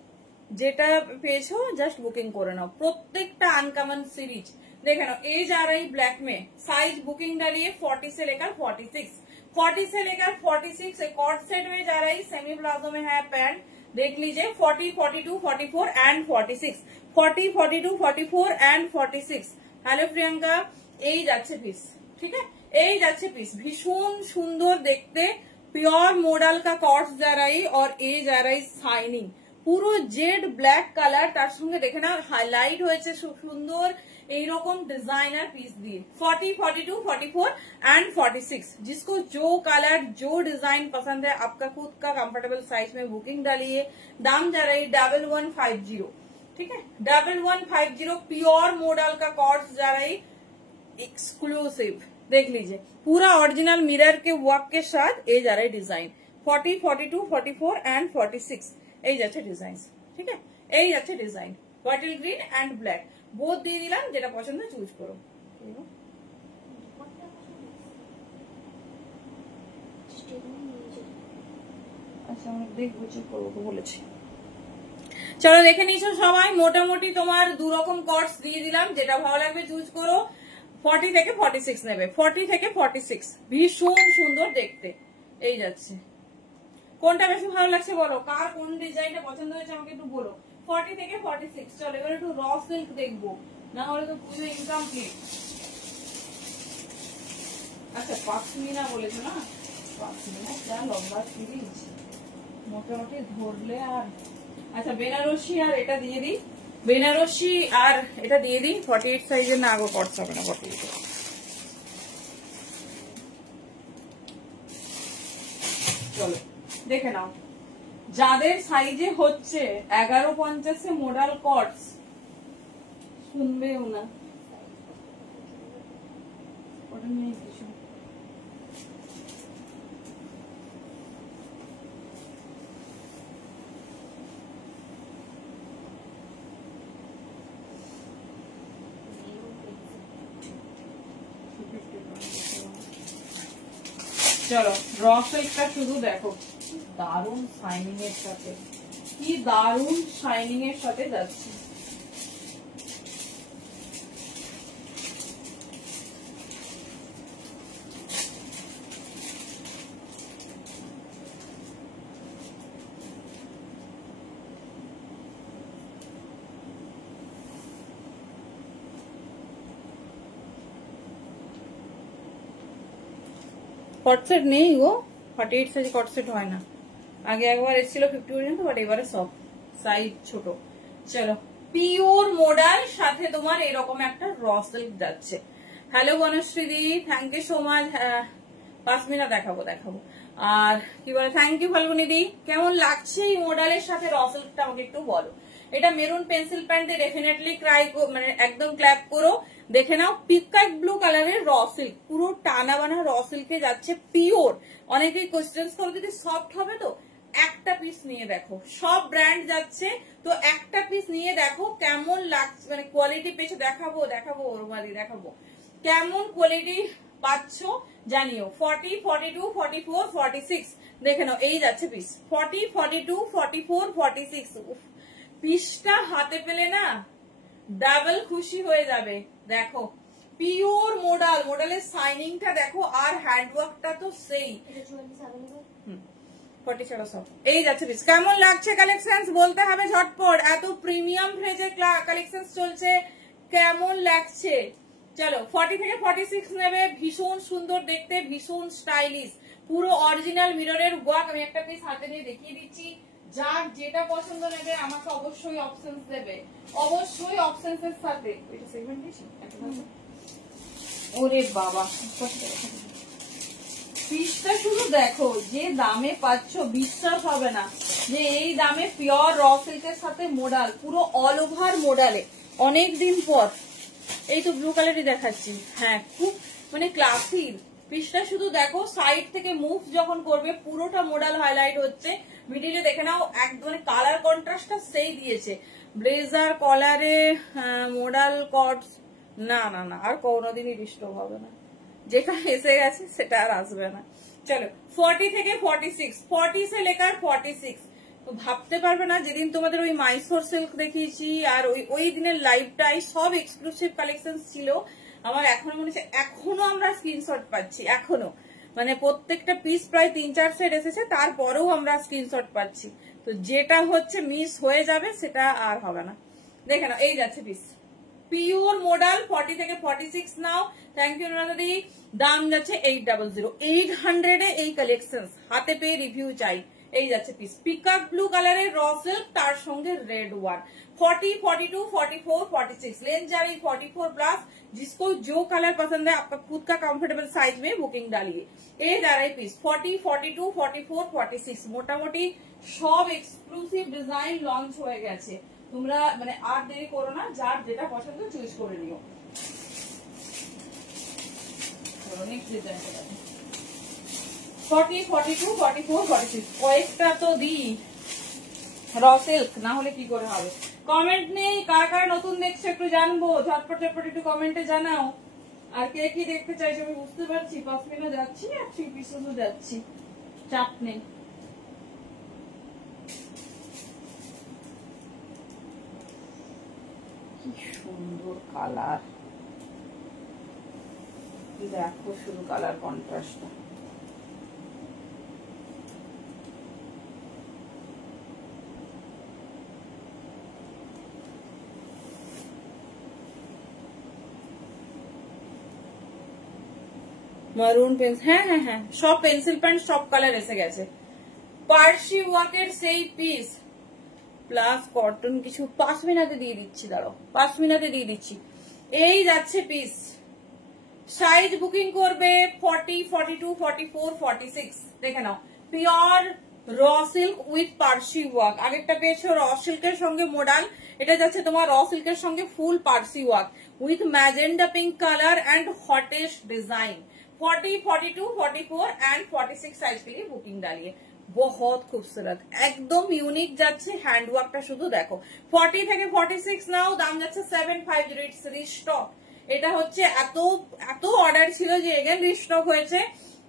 যেটা পেয়েছো জাস্ট बुकिंग করে नाओ। प्रत्येकটা अनकॉमन सीरीज देखे नाओ। ये जा रही ब्लैक में, साइज बुकिंग डालिए 40 से लेकर 46, 40 से लेकर 46। एक कॉर्ड सेट में जा रही, सेमी प्लाजो में है पैंट, देख लीजिए 40, 42, 44 एंड 46, 40, 42, 44 एंड 46। हेलो प्रियंका, এই যাচ্ছে পিস। ঠিক আছে, এই যাচ্ছে পিস, ভীষণ সুন্দর দেখতে, प्योर मॉडल का कॉर्ड्स जा रही और ये जा रही शाइनिंग, পুরো জেড ব্ল্যাক কালার, তার সঙ্গে দেখে না হাইলাইট হয়েছে সুন্দর এইরকম ডিজাইনার पिस दिए। 40, 42, 44 एंड 46। जिसको जो कलर जो डिजाइन पसंद है, आपका खुद का कंफर्टेबल साइज में बुकिंग डालिए। दाम जा रही 1150। ठीक है, 1150। प्योर मॉडल का कॉर्ड्स जा रही, एक्सक्लूसिव। देख लीजिए, पूरा ओरिजिनल मिरर के वर्क के साथ ये जा रही डिजाइन। 40, 42, 44 एंड 46 এই যাচ্ছে ডিজাইন। ঠিক আছে, এই যাচ্ছে design, bottle green and black both দিয়ে দিলাম, যেটা পছন্দ চুজ করো। আচ্ছা আমরা দেখবো, চেক করবো বলেছি। চলো দেখে নিয়েছো সবাই, মোটামুটি তোমার দু রকম কটস দিয়ে দিলাম, যেটা ভালো লাগবে চুজ করো। 40 থেকে 46 নেবে, 40 থেকে 46, ভীষণ সুন্দর দেখতে। এই যাচ্ছে, কোনটা বেশি ভালো লাগছে বলো, কার কোন ডিজাইনটা পছন্দ হয়েছে আমাকে একটু বলো। 40 থেকে 46। চলো এবার একটু র সিল্ক দেখবো, না হলে তো পুরো ইনকমপ্লিট। আচ্ছা পাশমিনা বলেছো না, পাশমিনা যা লম্বা সিরিজ, মোটামুটি ধরলে। আর আচ্ছা বেনারসি আর এটা দিয়ে দিই, বেনারসি আর এটা দিয়ে দিই। 48 সাইজের না, আগো কটস হবে না 48। চলো দেখে নাও, যাদের সাইজে হচ্ছে 1150 মোডাল কটস, শুনবেও না ওটা নেই কিছু। চলো র সিল্কটা শুধু দেখো, দারুণ শাইনিং এর সাথে, কি দারুণ শাইনিং এর সাথে যাচ্ছে। কটসেট নেই গো, 48 সাইজ কটসেট হয় না। আগে একবার এসেছিল 50 পর্যন্ত, বাট এবারে সব সাইজ ছোট। চলো পিওর মোডাল সাথে তোমার এরকম একটা র সিল্ক যাচ্ছে। Hello Banashree di, thank you so much. Pashmina দেখাবো। আর কি বলে, থ্যাংক ইউ ফাল্গুনি দি। কেমন লাগছে এই মোডালের সাথে র সিল্কটা আমাকে একটু বলো। এটা মেরুন পেন্সিল প্যান্টে ডেফিনেটলি মানে একদম ক্ল্যাপ করো, দেখে নাও। পিকাক ব্লু কালারের র সিল্ক, পুরো টানা বানা র সিল্কে যাচ্ছে, পিওর। অনেকেই কোয়েশ্চেন্স করো যদি সফট হবে তো, একটা পিস নিয়ে দেখো, সব ব্র্যান্ড যাচ্ছে তো একটা পিস নিয়ে দেখো কেমন লাগছে, মানে কোয়ালিটি পেয়েছো। দেখাবো ওরমালি দেখাবো কেমন কোয়ালিটি পাচ্ছ জানিও। 40, 42, 44, 46 দেখে নাও, এই যাচ্ছে পিস 40, 42, 44, 46। পিসটা হাতে পেলে না ডাবল খুশি হয়ে যাবে। দেখো পিওর মোডালের সাইনিংটা দেখো, আর হ্যান্ডওয়ার্কটা তো সেই। এই যাচ্ছে পিস। কেমন লাগছে কালেকশন বলতে হবে ঝটপট, এত প্রিমিয়াম ফ্রেজে কালেকশন চলছে, কেমন লাগছে। চলো 40 থেকে 46 নেবে, ভীষণ সুন্দর দেখতে, ভীষণ স্টাইলিশ, পুরো অরিজিনাল মিররের ওয়ার্ক। আমি একটা পিস হাতে নিয়ে দেখিয়ে দিচ্ছি, যার যেটা পছন্দ নেবে আমাকে অবশ্যই অপশনস দেবে, অবশ্যই অপশনস এর সাথে। ওরে বাবা, পিসটা শুধু দেখো, যে দামে পাচ্ছ বিশ্বাস হবে না যে এই দামে পিওর র সিল্কের সাথে মোডাল, পুরো অল ওভার মোডালে। অনেকদিন পর এই তো ব্লু কালারই দেখাচ্ছি। হ্যাঁ, খুব মানে ক্লাসি। পিসটা শুধু দেখো, সাইড থেকে মুভ যখন করবে পুরোটা মোডাল হাইলাইট হচ্ছে। মিডিলে দেখে নাও একদম কালার কন্ট্রাস্টটা সেই দিয়েছে। ব্লেজার কলারে মোডাল কটস, না আর কোনোদিনই ডিস্টার্ব হবে না, যেটা এসে গেছে সেটা আর আসবে না। চলো 40 থেকে 46, 40 সে লেকার 46। তো ভাবতে পারবে না, যেদিন তোমাদের ওই মাইসোর সিল্ক দেখিয়েছি আর ওই দিনের লাইভটাই সব এক্সক্লুসিভ কালেকশন ছিল। আমার এখনো মনে হচ্ছে, এখনো আমরা স্ক্রিনশট পাচ্ছি, এখনো মানে প্রত্যেকটা পিস প্রায় 3-4 সেট এসেছে, তারপরেও আমরা স্ক্রিনশট পাচ্ছি। তো যেটা হচ্ছে মিস হয়ে যাবে সেটা আর হবে না। দেখে নাও, এই যাচ্ছে পিস পিওর মোডাল 40 থেকে 46 নাও। থ্যাংক ইউ দাদি। দাম যাচ্ছে 800, 800 এ এই কালেকশন হাতে পেয়ে রিভিউ চাই। এই যাচ্ছে পিস পিকক ब्लू কালারের র সিল্ক, তার সঙ্গে रेड ওয়ান। 40, 42, 44, 46 लेंथ जा रही 44 प्लस। जिसको जो कलर पसंद है आपका खुद का कंफर्टेबल साइज में बुकिंग डालिए। ये जा रहा है पीस 40, 42, 44, 46 মোটামুটি সব এক্সক্লুসিভ ডিজাইন লঞ্চ হয়ে গেছে। তোমরা মানে আর দেরি করো না, যার যেটা পছন্দ চুজ করে নিও। নেক্সট ডিজাইন 40, 42, 44, 46 কয়েকটা তো দিই র সিল্ক, না হলে কি করে হবে। কমেন্ট নেই, কার কার নতুন দেখছো একটু জানবো, ঝটপট একটু কমেন্টে জানাও। আর কে কি দেখতে চাইছো আমি বুঝতে পারছি। 5 মিনিট যাচ্ছি আর 3 পিসেসও যাচ্ছি, চাপ নেই। কি সুন্দর কালার, দেখো শুধু কালার কন্ট্রাস্টটা। মারুন পেন্সিল, হ্যাঁ সব পেন্সিল প্যান্ট সব কালার এসে গেছে। পার্সি ওয়ার্কের সেই পিস প্লাস কটন কিছু 5 মিনিটে দিয়ে দিচ্ছি, দাঁড়াও 5 মিনিটে দিয়ে দিচ্ছি। এই যাচ্ছে পিস, সাইজ বুকিং করবে 40, 42, 44, 46 দেখে নাও। Pure raw silk with Parsi work. আগেরটা পেয়েছো র সিল্কের সঙ্গে মোডাল, এটা যাচ্ছে তোমার র সিল্কের সঙ্গে full Parsi work with magenta pink colour and hottest design. 40, 42, 44 and 46 size के लिए बुकिंग डालिए। बहुत खूबसूरत एकदम यूनिक যাচ্ছে, হ্যান্ডওয়ার্কটা শুধু দেখো। 40 থেকে 46 নাও, দাম যাচ্ছে 750। It's restock. এটা হচ্ছে এত এত অর্ডার ছিল যে এগেন রিস্টক হয়েছে।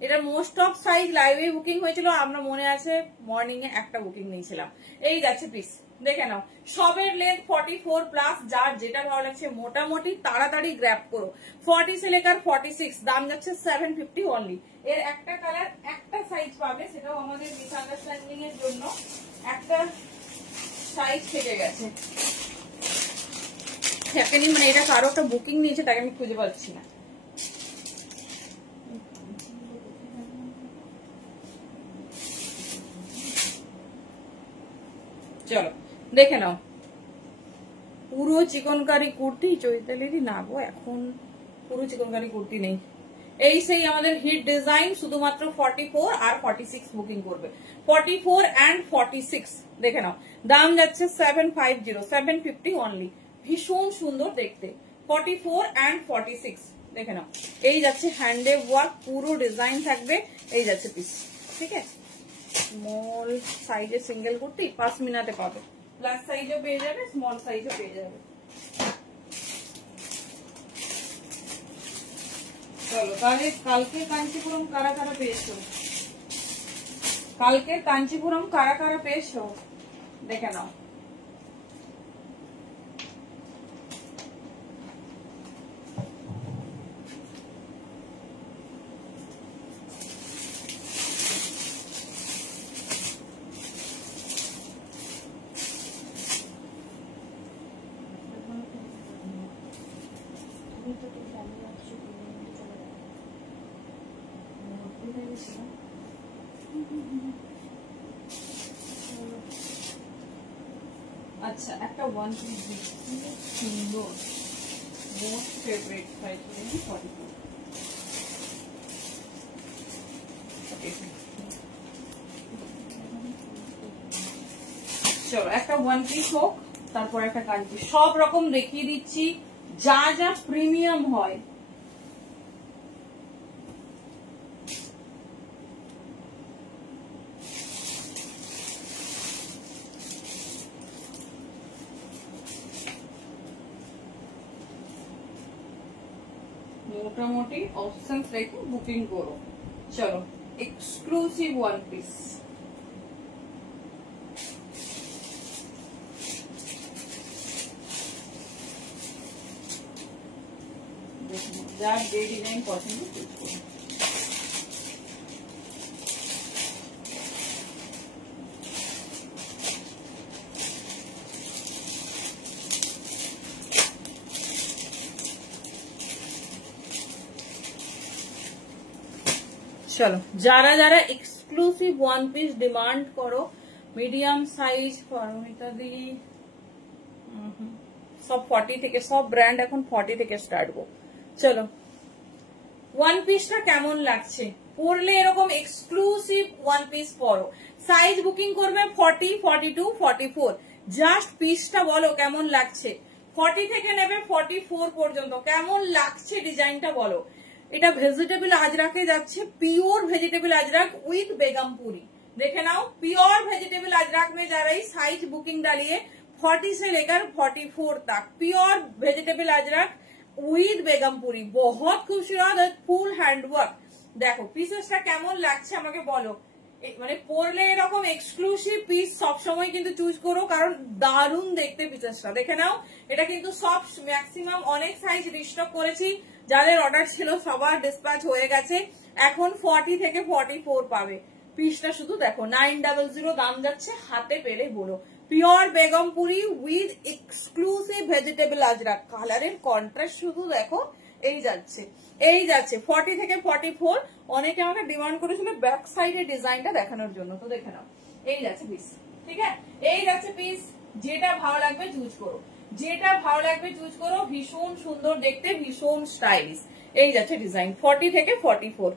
এটা মোস্ট অফ সাইজ লাইভে বুকিং হয়েছিল, আমরা মনে আছে মর্নিং এ একটা বুকিং নিয়েছিলাম। এই যাচ্ছে পিস, দেখে নাও। সবের লেন্থ 44 প্লাস, যার যেটা ভালো লাগছে মোটামুটি তাড়াতাড়ি গ্র্যাব করো। 40 से लेकर 46, দাম যাচ্ছে 750 অনলি। এর একটা কালার একটা সাইজ পাবে, সেটাও আমাদের মিসআন্ডারস্ট্যান্ডিং এর জন্য একটা সাইজ থেকে গেছে। হ্যাপেনিং মানে এটা কারো একটা বুকিং নিয়েছে, তাকে আমি খুঁজে পাচ্ছি না। চলো দেখে নাও, পুরো চিকনকারি কুর্তি চৈতালিরই না গো, এখন পুরো চিকনকারি কুর্তি নেই। এই সেই আমাদের হিট ডিজাইন, শুধুমাত্র 44 আর 46 বুকিং করবে। 44 এন্ড 46 দেখে নাও, দাম যাচ্ছে 750, 750 অনলি। ভীষণ সুন্দর দেখতে। 44 এন্ড 46 দেখে নাও। এই যাচ্ছে হ্যান্ডে ওয়ার্ক, পুরো ডিজাইন থাকবে। এই যাচ্ছে পিস, ঠিক আছে। স্মল সাইজের সিঙ্গেল কুর্তি 5 মিনিটে পাবে। প্লাস সাইজও পেয়ে যাবে, স্মল সাইজও পেয়ে যাবে। চলো তাহলে কালকে কাঞ্চিপুরম কারা কারা পেয়েছো, কালকে কাঞ্চিপুরম কারা কারা পেয়েছো দেখে নাও। আচ্ছা একটা ওয়ান পিস সুন্দর, মোস্ট ফেভারিট সাইজ 44। চলো একটা ওয়ান পিস হোক, তারপর একটা কাঞ্চি, সব রকম দেখিয়ে দিচ্ছি যা যা প্রিমিয়াম হয়। মোটামুটি অপশন রেখে বুকিং করো। চলো এক্সক্লুসিভ ওয়ান পিস, যার যে ডিজাইন পছন্দ চুজ করুন। চলো যারা যারা এক্সক্লুসিভ ওয়ান পিস ডিমান্ড করো, মিডিয়াম সাইজ পারমিতা দি সব 40 থেকে, সব ব্র্যান্ড এখন 40 থেকে স্টার্ট গো। চলো ওয়ান পিসটা কেমন লাগছে, পরলে এরকম এক্সক্লুসিভ ওয়ান পিস পরো। সাইজ বুকিং করবে 40, 42, 44। জাস্ট পিসটা বলো কেমন লাগছে। 40 থেকে নেবে 44 পর্যন্ত, কেমন লাগছে ডিজাইনটা বলো। এটা ভেজিটেবল আজরাকে যাচ্ছে, pure vegetable Ajrak with Begampuri. देखे नाओ प्योर वेजिटेबल अजरक में जा रही, साइज बुकिंग डालिए 40 से लेकर 44 तक। Pure vegetable Ajrak with Begumpuri, বহুত খুবসুরত ফুল হ্যান্ডওয়ার্ক। দেখো পিসেসটা কেমন লাগছে আমাকে বলো। মানে পরলে এরকম এক্সক্লুসিভ পিস সবসময় কিন্তু চুজ করো, কারণ দারুণ দেখতে পিসেসটা। দেখে নাও, এটা কিন্তু সব ম্যাক্সিমাম অনেক সাইজ রিস্টক করেছি, যাদের অর্ডার ছিল সবার ডিসপ্যাচ হয়ে গেছে। এখন 40 থেকে 44 পাবে। পিসটা শুধু দেখো 900, দাম যাচ্ছে হাতে পেলে বলো। Pure Begumpuri with exclusive vegetable Ajrak, কালারের কন্ট্রাস্ট শুধু দেখো। এই যাচ্ছে 40 থেকে 44। অনেকে আমাকে ডিমান্ড করেছিল ব্যাক সাইডের ডিজাইনটা দেখানোর জন্য, তো দেখে নাও। এই যাচ্ছে পিস, ঠিক আছে, এই যাচ্ছে পিস। যেটা ভালো লাগবে চুজ করো, যেটা ভালো লাগবে চুজ করো। ভীষণ সুন্দর দেখতে, ভীষণ স্টাইলিশ। এই যাচ্ছে ডিজাইন 40 থেকে 44,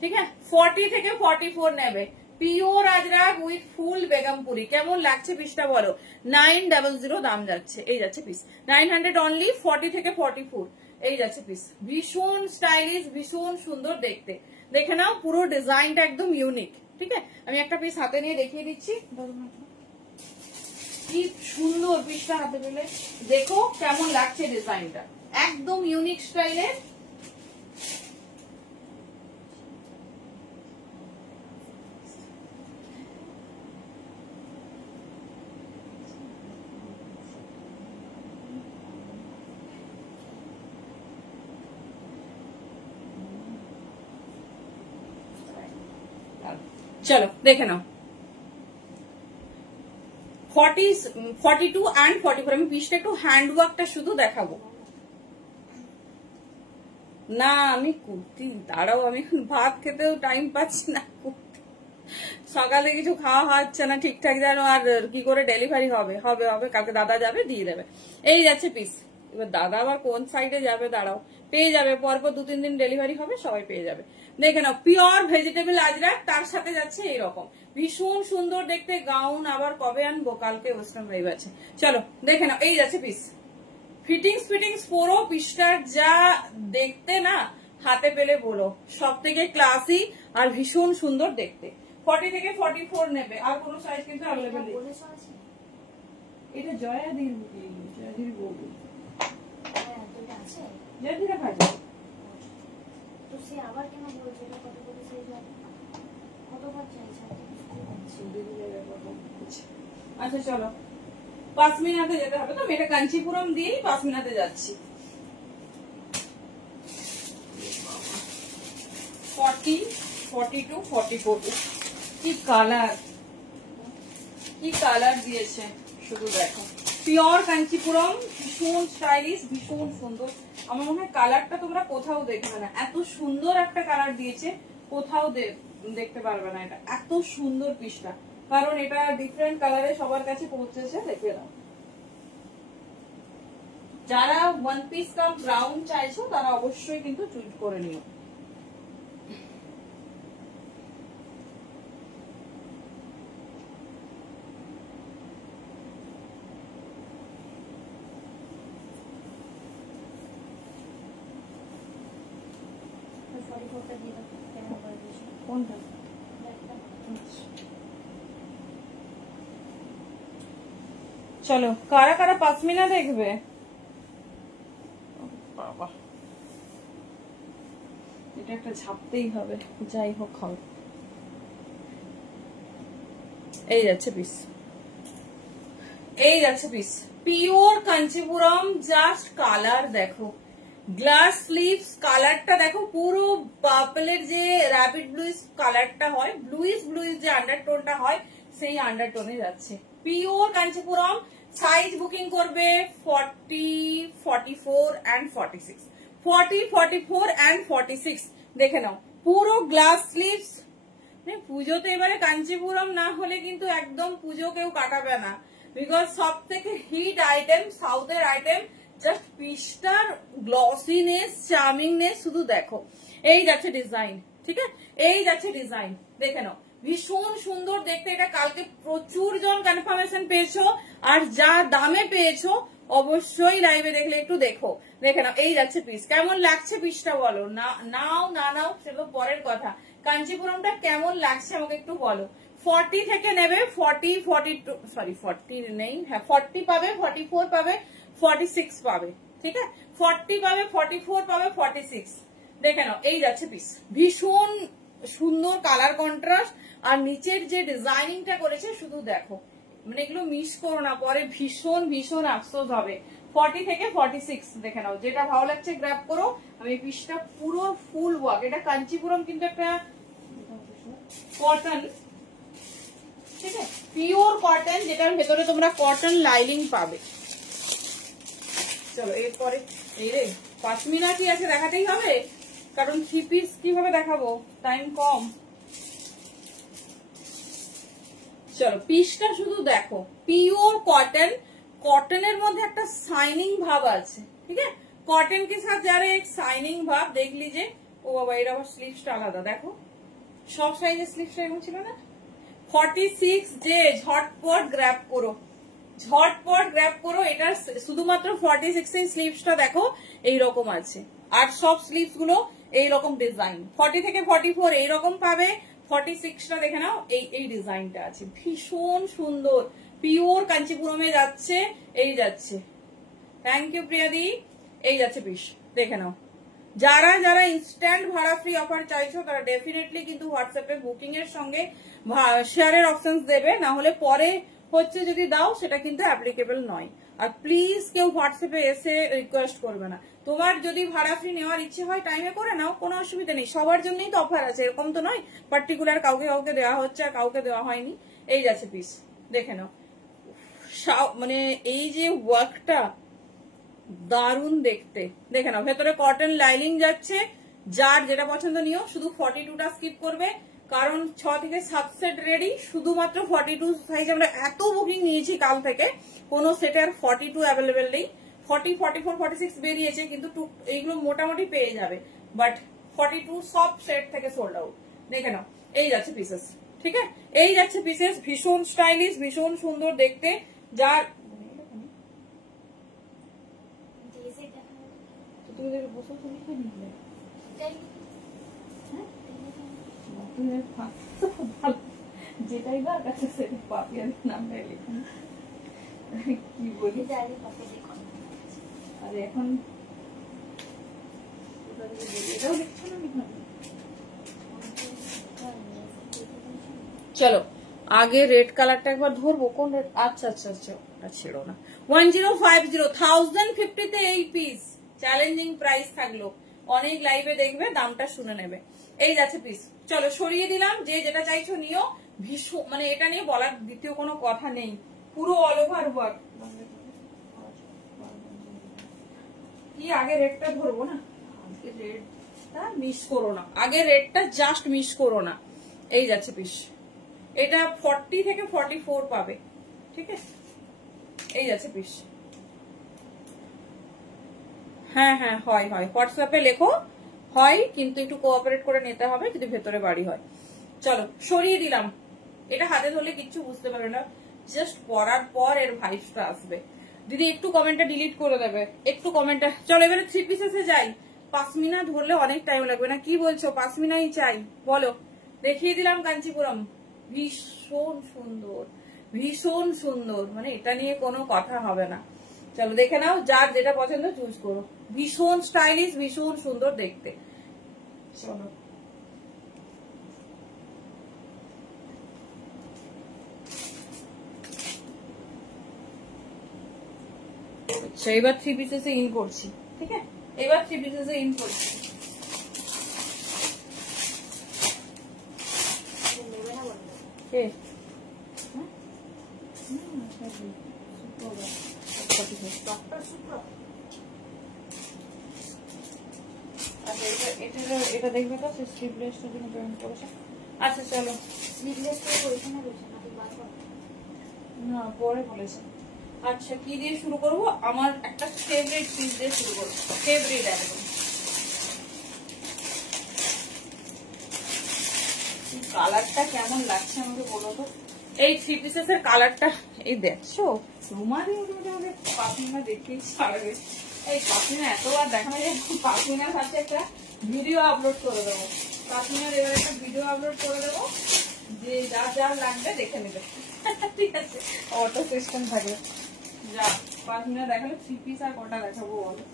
ঠিক আছে। 40 থেকে 44 নেবে। পিওর আজরাক উইথ ফুল বেগমপুরি। কেমন লাগছে পিসটা বলো? 900 দাম যাচ্ছে। এই যাচ্ছে পিস 900 অনলি, 40 থেকে 44 এই যাচ্ছে পিস। ভীষণ স্টাইলিশ, ভীষণ সুন্দর দেখতে। দেখে নাও পুরো ডিজাইনটা একদম ইউনিক। ঠিক আছে, আমি একটা পিস হাতে নিয়ে দেখিয়ে দিচ্ছি। কি সুন্দর পিসটা হাতে পেলে দেখো কেমন লাগছে ডিজাইনটা, একদম ইউনিক স্টাইলের। চলো দেখে নাও 42 and 44। আমি পিসটা একটু হ্যান্ডওয়ার্কটা শুধু দেখাবো না। আমি কুর্তি দাঁড়াও, আমি এখন ভাত খেতেও টাইম পাচ্ছি না। সকালে কিছু খাওয়া হচ্ছে না ঠিকঠাক জানো, আর কি করে ডেলিভারি হবে? হবে হবে কালকে দাদা যাবে দিয়ে দেবে। এই যাচ্ছে পিস। এবার দাদা আবার কোন সাইডে যাবে দাঁড়াও, পেয়ে যাবে পরপর 2-3 দিন ডেলিভারি হবে, সবাই পেয়ে যাবে। দেখে নাও পিওর ভেজিটেবল আজরাক, তার সাথে যাচ্ছে এইরকম ভীষণ সুন্দর দেখতে গাউন। আবার কবে আনবো? কালকে ওয়েস্টার্ন ওয়েভ আছে। চলো দেখে নাও এই যাচ্ছে পিস। ফিটিংস পুরো পিসটার যা দেখতে না, হাতে পেলে বলো সব থেকে ক্লাসি আর ভীষণ সুন্দর দেখতে। 40 থেকে 44 নেবে, আর কোনো সাইজ কিন্তু অ্যাভেলেবল নেই। এটা জয়াদির বউ, জয়াদিরা ভাজা। তো সে আবার কেন বলছে এটা কত করে সাইজ হবে? কতবার চাইছে? আচ্ছা চলো পাসমিনাতে যেতে হবে, তো এটা কাঞ্চিপুরম দিয়ে পাসমিনাতে যাচ্ছি। 40, 42, 44 কি কালার, কি কালার দিয়েছে শুধু দেখো। পিওর কাঞ্চিপুরম, ভীষণ স্টাইলিশ, ভীষণ সুন্দর। আমার মনে হয় কালারটা তোমরা কোথাও দেখবে না, এত সুন্দর একটা কালার দিয়েছে, কোথাও দেখতে পারবে না। এটা এত সুন্দর পিসটা, কারণ এটা ডিফারেন্ট কালারে সবার কাছে পৌঁছেছে। দেখে নাও, যারা ওয়ান পিস কাম ব্রাউন চাইছো তারা অবশ্যই কিন্তু চুজ করে নিও। কোনটা? চলো কারা কারা পাসমিনা দেখবে? বাবা এটা একটা ঝাপতেই হবে, যাই হোক হবে। এই যাচ্ছে পিস, এই যাচ্ছে piece pure Kanchipuram. Just colour দেখো, গ্লাস স্লিভস কালারটা দেখো, পুরো পার্পলের যে র্যাপিড ব্লুইস কালারটা হয়, ব্লুইস যে আন্ডারটোনটা হয়, সেই আন্ডারটোনে যাচ্ছে। পিওর কাঞ্চিপুরম। সাইজ বুকিং করবে 40, 44 and 46। 40, 44 and 46 দেখে নাও, পুরো গ্লাস স্লিভস। পুজোতে এবারে কাঞ্চিপুরম না হলে কিন্তু একদম পুজো কেউ কাটাবে না, বিকজ সব থেকে হিট আইটেম, সাউথের আইটেম। জাস্ট পিসটার গ্লসিনেস, চার্মিংনেস শুধু দেখো। এই যাচ্ছে ডিজাইন, ঠিক আছে, এই যাচ্ছে ডিজাইন দেখে নাও, ভীষণ সুন্দর দেখতে। এটা কালকে প্রচুর জন কনফার্মেশন পেয়েছো, আর যা দামে পেয়েছো অবশ্যই লাইভে দেখলে একটু দেখো। দেখে নাও এই যাচ্ছে পিস। কেমন লাগছে পিসটা বলো? নাও না নাও সেটা পরের কথা, কাঞ্চিপুরমটা কেমন লাগছে আমাকে একটু বলো। 40 থেকে নেবে, 40, 42 সরি 40 নেই, হ্যাঁ 40 পাবে, 44 পাবে, 46 পাবে, ঠিক আছে, 40 পাবে, 44 পাবে, 46 দেখে নাও। এই যাচ্ছে পিস, ভীষণ সুন্দর কালার কন্ট্রাস্ট, আর নিচের যে ডিজাইনিংটা করেছে শুধু দেখো, মানে এগুলো মিস করো না, পরে ভীষণ ভীষণ আফসোস হবে। 40 থেকে 46 দেখে নাও, যেটা ভালো লাগছে গ্র্যাব করো। আমি পিসটা পুরো ফুল ওয়ার্ক, এটা কাঞ্চিপুরম কিন্তু একটা কটন, ঠিক আছে, পিওর কটন, যেটার ভেতরে তোমরা কটন লাইনিং পাবে। চলো এরপরে এই রে পাশমিনা কি আছে দেখাতেই হবে, কারণ 3 পিস কিভাবে দেখাবো, টাইম কম। চলো পিসটা শুধু দেখো, পিওর কটন, কটনের মধ্যে একটা শাইনিং ভাব আছে, ঠিক আছে, कॉटन के साथ जा रहे एक साइनिंग भाव देख लीजिए। ও বাবা, এর আবার স্লিভসটা আলাদা দেখো, সব সাইজের স্লিভসটা এরকম ছিল না, 46 যে ঝটপট গ্র্যাব করো, ঝটপট গ্র্যাব করো। এটা শুধুমাত্র 46 এর স্লিভসটা দেখো এইরকম আছে, আর সব স্লিভস গুলো এইরকম ডিজাইন। 40 থেকে 44 এইরকম পাবে, 46টা দেখে নাও এই ডিজাইনটা আছে, ভীষণ সুন্দর পিওর কাঞ্চিপুরমে যাচ্ছে, এই যাচ্ছে। থ্যাংক ইউ প্রিয়াদি, এই যাচ্ছে পিস, দেখে নাও। যারা যারা ইনস্ট্যান্ট ভাড়া ফ্রি অফার চাইছো তারা ডেফিনেটলি কিন্তু হোয়াটসঅ্যাপে বুকিং এর সঙ্গে শেয়ারের অপশন দেবে, না হলে পরে হচ্ছে যদি দাও সেটা কিন্তু অ্যাপ্লিকেবল নয়। আর প্লিজ কেউ হোয়াটসঅ্যাপে এসে রিকোয়েস্ট করবে না। তোমার যদি ভাড়া ফ্রি নেওয়ার ইচ্ছে হয় টাইমে করে নাও, কোনো অসুবিধা নেই। সবার জন্যই তো অফার আছে, এরকম তো নয় পার্টিকুলার কাউকে কাউকে দেওয়া হচ্ছে আর কাউকে দেওয়া হয়নি। এই যাচ্ছে পিস, দেখে নাও। মানে এই যে ওয়ার্কটা দারুণ দেখতে, দেখে নাও। ভেতরে কটন লাইনিং যাচ্ছে, যার যেটা পছন্দ নিও। শুধু 42টা স্কিপ করবে, কারণ 6 থেকে 7 সেট রেডি, শুধুমাত্র 42 সাইজ। আমরা এত বুকিং নিয়েছি কাল থেকে, কোনো সেটের 42 অ্যাভেলেবেল নেই। 40, 44, 46 বেরিয়েছে, কিন্তু এইগুলো মোটামুটি পেয়ে যাবে, বাট 42 সব সেট থেকে সোল্ড আউট। দেখে নাও, এই যাচ্ছে পিসেস, ঠিক আছে, এই যাচ্ছে পিসেস। ভীষণ স্টাইলিশ, ভীষণ সুন্দর দেখতে। যার যেটাই বা কাছে সেটা পাপিয়ার নামটাই লিখুন, কি বলি। আর এখন এটাও লিখছো না? চলো আগে রেড কালারটা একবার ধরবো। কোন রেড? আচ্ছা আচ্ছা আচ্ছা, ওটা ছেড়ো না। 1050, 1050 এই পিস। চ্যালেঞ্জিং প্রাইস থাকলো, অনেক লাইভে দেখবে, দামটা শুনে নেবে। এই যাচ্ছে পিস। চলো সরিয়ে দিলাম, যে যেটা চাইছো নিও। ভীষণ, মানে এটা নিয়ে বলার দ্বিতীয় কোনো কথা নেই, পুরো অল ওভার ওয়ার্ক। কি আগে রেডটা ধরবো না, আগে রেডটা মিস করো না, আগে রেডটা জাস্ট মিস করো না। এই যাচ্ছে পিস, এটা 40 থেকে 44 পাবে, ঠিক আছে। এই যাচ্ছে পিস। হ্যাঁ হ্যাঁ, হয় হয়, হোয়াটসঅ্যাপে লেখো হয়, কিন্তু একটু কোঅপারেট করে নিতে হবে যদি ভেতরে বাড়ি হয়। চলো সরিয়ে দিলাম, এটা হাতে ধরলে কিচ্ছু বুঝতে পারবে না, জাস্ট পরার পর এর ভাইবসটা আসবে। দিদি একটু কমেন্টটা ডিলিট করে দেবে, একটু কমেন্টটা। চলো এবারে 3 পিসেসে যাই। পাশমিনা ধরলে অনেক টাইম লাগবে না, কি বলছো? পাশমিনাই চাই, বলো। দেখিয়ে দিলাম কাঞ্চিপুরম, ভীষণ সুন্দর, ভীষণ সুন্দর, মানে এটা নিয়ে কোনো কথা হবে না। চলো দেখে নাও, যার যেটা পছন্দ চুজ করো। ভীষণ স্টাইলিশ, ভীষণ সুন্দর দেখতে। চলো আচ্ছা, এবার 3 পিসেসে ইন করছি, ঠিক আছে। এবার 3 পিসেসে ইন করছি। কে? এটা দেখবে তো, স্লিভলেসটার জন্য জয়েন করেছে। আচ্ছা চলো, না পরে বলেছে। আচ্ছা কি দিয়ে শুরু করবো? আমার একটা ফেভারিট পিস দিয়ে শুরু করবো, ফেভারিট একদম। কালারটা কেমন লাগছে আমাকে বলো তো। এই 3 পিসেস এর কালারটা, এই দেখছো, তোমারই পাপিমা দেখেই ছাড়বে। এই পাপিমা এতবার দেখানো যায়, পাপিমার কাছে একটা ভিডিও আপলোড করে দেবো। পাপিমার এবার একটা ভিডিও আপলোড করে দেবো, যে যার যার লাগবে দেখে নেবে, ঠিক আছে। অটো সিস্টেম থাকবে। যা পাপিমা দেখালে 3 পিস আর কটা দেখাবো বলো।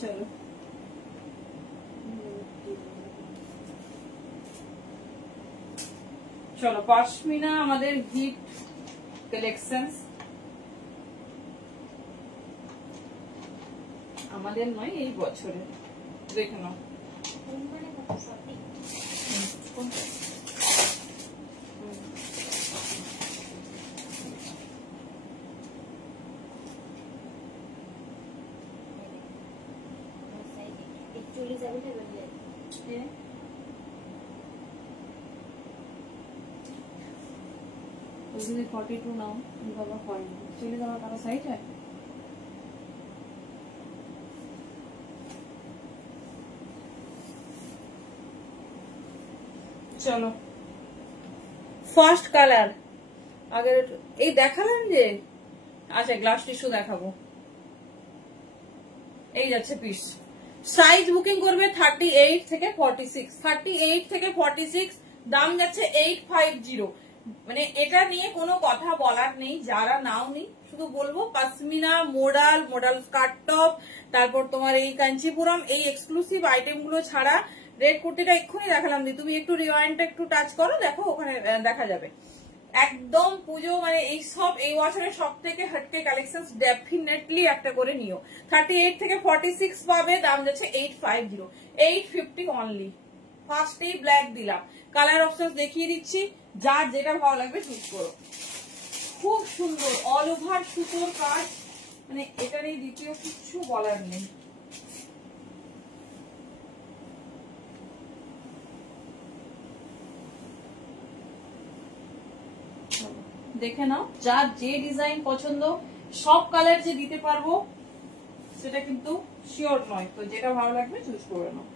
চলো চলো, পাশমিনা আমাদের হিট কালেকশন, আমাদের নয় এই বছরে, দেখে নাও। যদি 42 নাও বাবা হয় চলে যাওয়ার কারো সাইড হয়। চলো ফার্স্ট কালার আগে এই দেখালাম যে, আচ্ছা গ্লাস টিস্যু দেখাবো। এই যাচ্ছে পিস, সাইজ বুকিং করবে 38 থেকে 46, 38 থেকে 46, দাম যাচ্ছে 850। মানে এটা নিয়ে কোনো কথা বলার নেই, যারা নাও নি শুধু বলবো পশমিনা মোডাল স্কার্ট টপ, তারপর তোমার এই কাঞ্চিপুরম, এই এক্সক্লুসিভ আইটেম গুলো ছাড়া রেড কুর্তিটা এক্ষুনি দেখালাম দি, তুমি একটু রিওয়াইন্ডটা একটু টাচ করো, দেখো ওখানে দেখা যাবে। একদম পুজো মানে এই সব এই বছরের সব থেকে হটকে কালেকশন ডেফিনেটলি একটা করে নিও। 38 থেকে 46 পাবে, দাম যাচ্ছে 850, 850 অনলি। ফার্স্টেই ব্ল্যাক দিলাম, কালার অপশন দেখিয়ে দিচ্ছি, যার যেটা ভালো লাগবে চুজ করো। খুব সুন্দর অল ওভার সুতোর কাজ, মানে এটার এই দ্বিতীয় কিছু বলার নেই। দেখে নাও, যার যে ডিজাইন পছন্দ, সব কালার যে দিতে পারবো সেটা কিন্তু শিওর নয়, তো যেটা ভালো লাগবে চুজ করে নাও।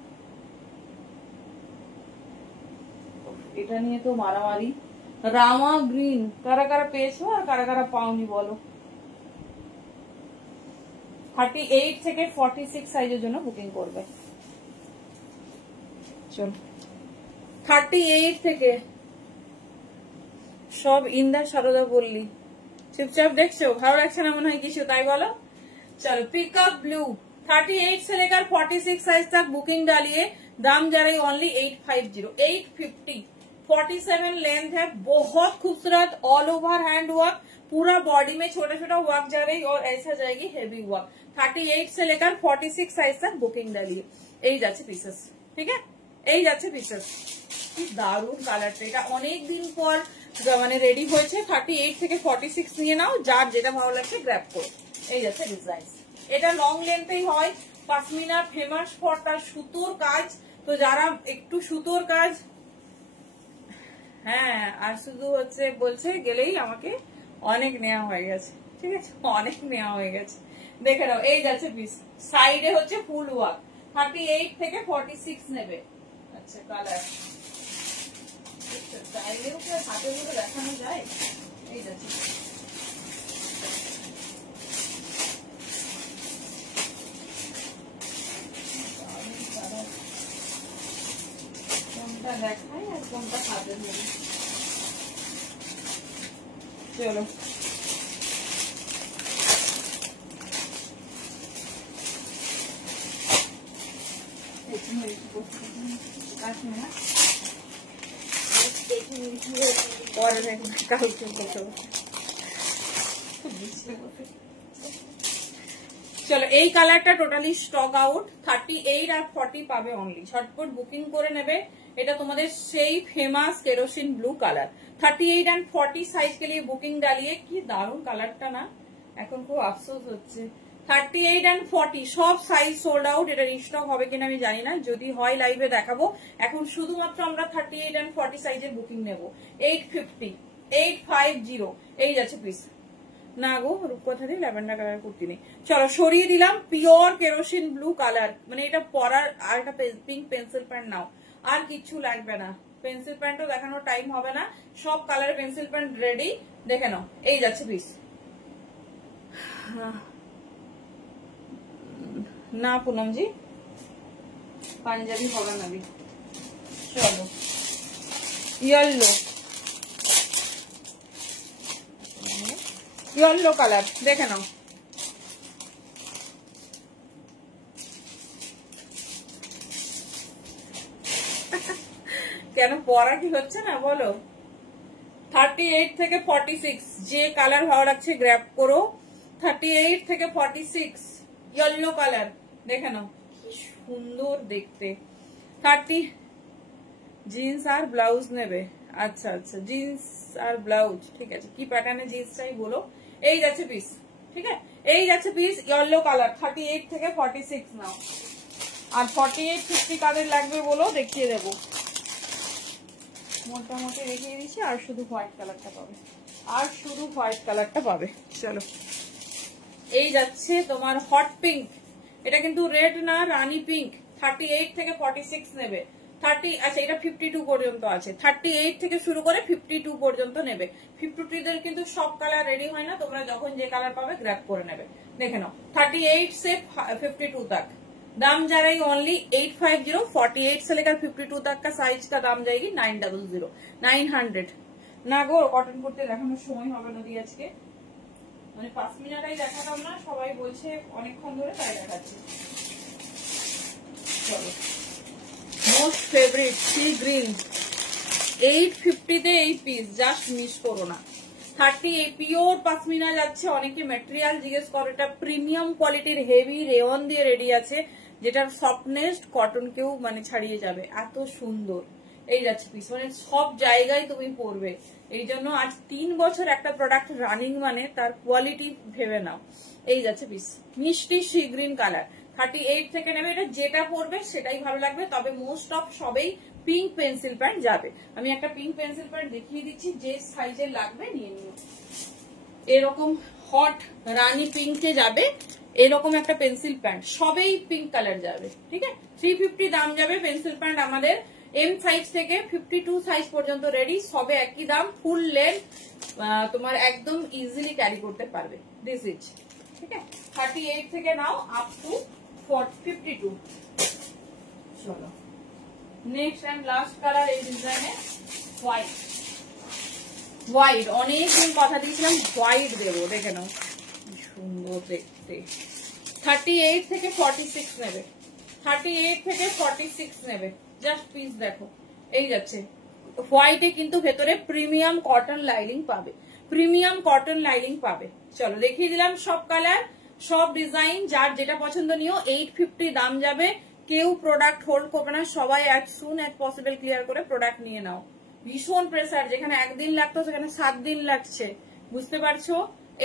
এটা নিয়ে তো মারামারি, রামা গ্রিন কারা কারা পেয়েছো আর কারা কারা পাওনি বলো। 38 থেকে 46 সাইজের জন্য বুকিং করবে। চলো 38 থেকে সব ইন্দা সারদা বললি, চুপচাপ দেখছো, ভালো লাগছে না মনে হয় কিছু, তাই বলো। चलो पिकअप ब्लू 38 से लेकर 46 साइज तक बुकिंग डालिए, दाम जा रही ओनली 850, 850, 47 लेंथ है, बहुत खूबसूरत ऑल ओवर हैंड वर्क, पूरा बॉडी में छोटा छोटा वर्क जा रही और ऐसा जाएगी हेवी वर्क। 38 से लेकर 46 साइज तक बुकिंग डालिए। এই যাচ্ছে পিসেস, ঠিক আছে, এই যাচ্ছে পিসেস। কি দারুণ কালারটা, এটা অনেকদিন পর মানে রেডি হয়েছে। 38 থেকে 46 নিয়ে নাও, যার যেটা ভালো লাগছে গ্র্যাব করো। এই যাচ্ছে ডিজাইন, এটা লং লেন্থেই হয়। পশমিনা ফেমাস ফর তার সুতোর কাজ, তো যারা একটু সুতোর কাজ, হ্যাঁ আর শুধু হচ্ছে বলছে গেলেই আমাকে অনেক নেওয়া হয়ে গেছে, ঠিক আছে, অনেক নেওয়া হয়ে গেছে। দেখে নাও, এই যাচ্ছে পিস, সাইডে হচ্ছে ফুল ওয়ার্ক। 38 থেকে 46 নেবে। আচ্ছা কালার চাইলেও কি হাতে মতো দেখানো যায়। এই যাচ্ছে কোনটা দেখাই আর কোনটা হাতে নেবে। চলো চলো এই কালারটা টোটালি স্টক আউট। 38 আর 40 পাবে অনলি, ঝটপট বুকিং করে নেবে। এটা তোমাদের সেই famous kerosene blue colour. 38 and 40 size के लिए बुकिंग डालिए। কি দারুণ কালারটা না, এখন খুব আফসোস হচ্ছে। 38 एंड 40 সব সাইজ সোল্ড আউট। এটা রিস্টক হবে কিনা আমি জানি না, যদি হয় লাইভে দেখাবো। এখন শুধুমাত্র আমরা 38 एंड 40 সাইজের বুকিং নেব। 850, 850 এই যাচ্ছে পিস। না গো রূপকথারই ল্যাভেন্ডার কালার কুর্তি নেই। চলো সরিয়ে দিলাম, পিওর কেরোসিন ব্লু কালার, মানে এটা পরার আর একটা পিঙ্ক পেন্সিল প্যান্ট নাও, আর কিচ্ছু লাগবে না। পেন্সিল প্যান্টও দেখানোর টাইম হবে না, সব কালারের পেন্সিল প্যান্ট রেডি, দেখে নাও। এই যাচ্ছে পিস। না পুনমজি পাঞ্জাবি হবে না। চলো ইয়েলো, ইয়েলো কালার দেখে নাও। কেন পরা কি হচ্ছে না বলো। 38 থেকে 46 যে কালার ভালো লাগছে গ্র্যাব করো। 38 থেকে 46 ইয়েলো কালার দেখে নাও, কি সুন্দর দেখতে। 30 জিন্স আর ব্লাউজ নেবে। আচ্ছা আচ্ছা জিন্স আর ব্লাউজ, ঠিক আছে, কি প্যাটার্নে জিন্স চাই বলো। এই যাচ্ছে পিস, ঠিক আছে, এই যাচ্ছে পিস ইয়েলো কালার। 38 থেকে 46 নাও। আর 48 50 কাদের লাগবে বলো, দেখিয়ে দেবো। মোটামুটি দেখিয়ে দিচ্ছি। আর শুধু হোয়াইট কালারটা পাবে, আর শুধু হোয়াইট কালারটা পাবে। চলো, এই যাচ্ছে তোমার হট পিঙ্ক। এটা কিন্তু রেড না, রানী পিঙ্ক। 38 থেকে 46 নেবে। 30, আচ্ছা এটা 52 পর্যন্ত আছে। 38 থেকে শুরু করে 52 পর্যন্ত নেবে। 52 দের কিন্তু সব কালার রেডি হয় না, তোমরা যখন যে কালার পাবে গ্র্যাব করে নেবে। দেখে নাও 38 से 52 तक दाम जा रही ओनली 850। 48 से लेकर 52 तक का साइज का दाम जाएगी 900 900 না গো, কটন করতে দেখানোর সময় হবে না দিয়ে আজকে, মানে 5 মিনিটই দেখাতাম না, সবাই বলছে অনেকক্ষণ ধরে, তাই দেখাচ্ছি। চলো, মোস্ট ফেভারিট সি গ্রিন 850 তে এই পিস, জাস্ট মিস করো না। 30 পিওর পাশমিনা যাচ্ছে। অনেকে ম্যাটেরিয়াল জিজ্ঞেস করে, এটা প্রিমিয়াম কোয়ালিটির হেভি রেয়ন দিয়ে রেডি আছে, যেটার সফটনেস কটনকেও মানে ছাড়িয়ে যাবে, এত সুন্দর। এই যাচ্ছে পিস, মানে সব জায়গায় তুমি পরবে। এই জন্য আজ 3 বছর একটা প্রোডাক্ট রানিং, মানে তার কোয়ালিটি ভেবে নাও। এই যাচ্ছে পিস, মিষ্টি সি গ্রিন কালার। 38 থেকে নেবে, এটা যেটা পরবে সেটাই ভালো লাগবে। তবে মোস্ট অফ সবেই পিঙ্ক পেন্সিল প্যান্ট যাবে। আমি একটা পিঙ্ক পেন্সিল প্যান্ট দেখিয়ে দিচ্ছি, যে সাইজের লাগবে নিয়ে নিও। এরকম হট রানী পিঙ্কে যাবে, এরকম একটা পেন্সিল প্যান্ট, সবেই পিঙ্ক কালার যাবে। ঠিক আছে, 350 দাম যাবে পেন্সিল প্যান্ট আমাদের। এম সাইজ থেকে 52 সাইজ পর্যন্ত রেডি, সবে একই দাম। ফুল লেন্থ তোমার একদম ইজিলি ক্যারি করতে পারবে। দিস ইজ, ঠিক আছে, 38 থেকে নাও আপ টু 52। চলো, নেক্সট এন্ড লাস্ট কালার এই ডিজাইনে হোয়াইট। হোয়াইট অনেকদিন কথা দিয়েছিলাম, হোয়াইট দেবো, দেখে নাও সুন্দর দেখতে। 38 থেকে 46 নেবে, 38 থেকে 46 নেবে। জাস্ট পিস দেখো, এই যাচ্ছে হোয়াইটে, কিন্তু ভেতরে প্রিমিয়াম কটন লাইনিং পাবে, প্রিমিয়াম কটন লাইনিং পাবে। চলো দেখিয়ে দিলাম সব কালার, সব ডিজাইন, যার যেটা পছন্দ নিও। 850 দাম যাবে। কেউ প্রোডাক্ট হোল্ড করবে না, সবাই as soon as possible clear করে প্রোডাক্ট নিয়ে নাও। ভীষণ প্রেসার, যেখানে একদিন লাগতো সেখানে 7 দিন লাগছে, বুঝতে পারছো।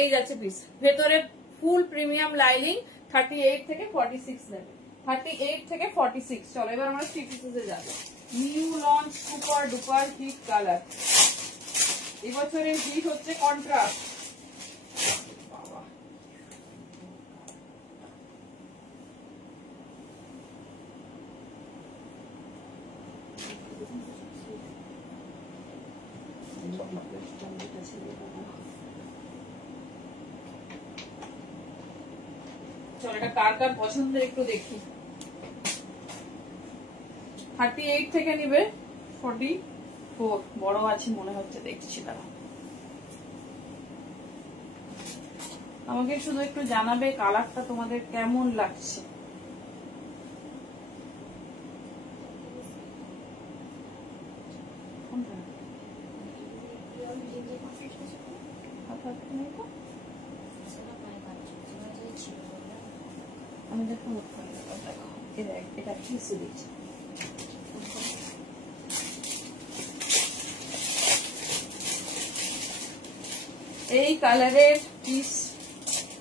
এই যাচ্ছে পিস, ভেতরে ফুল প্রিমিয়াম লাইনিং। 38 থেকে 46 নেবে, 38 থেকে 46। চলো এবার আমরা 3 পিসে যাবো। New launch super duper hit colour. এবছরের হিট হচ্ছে কন্ট্রাস্ট। চলো এটা কার কার পছন্দের একটু দেখি। 38 থেকে নিবে 44, বড় আছে মনে হচ্ছে, দেখছি তারা। আমাকে শুধু একটু জানাবে কালারটা তোমাদের কেমন লাগছে। আমি দেখো এটা কিসে দিচ্ছি। এই কালারের পিস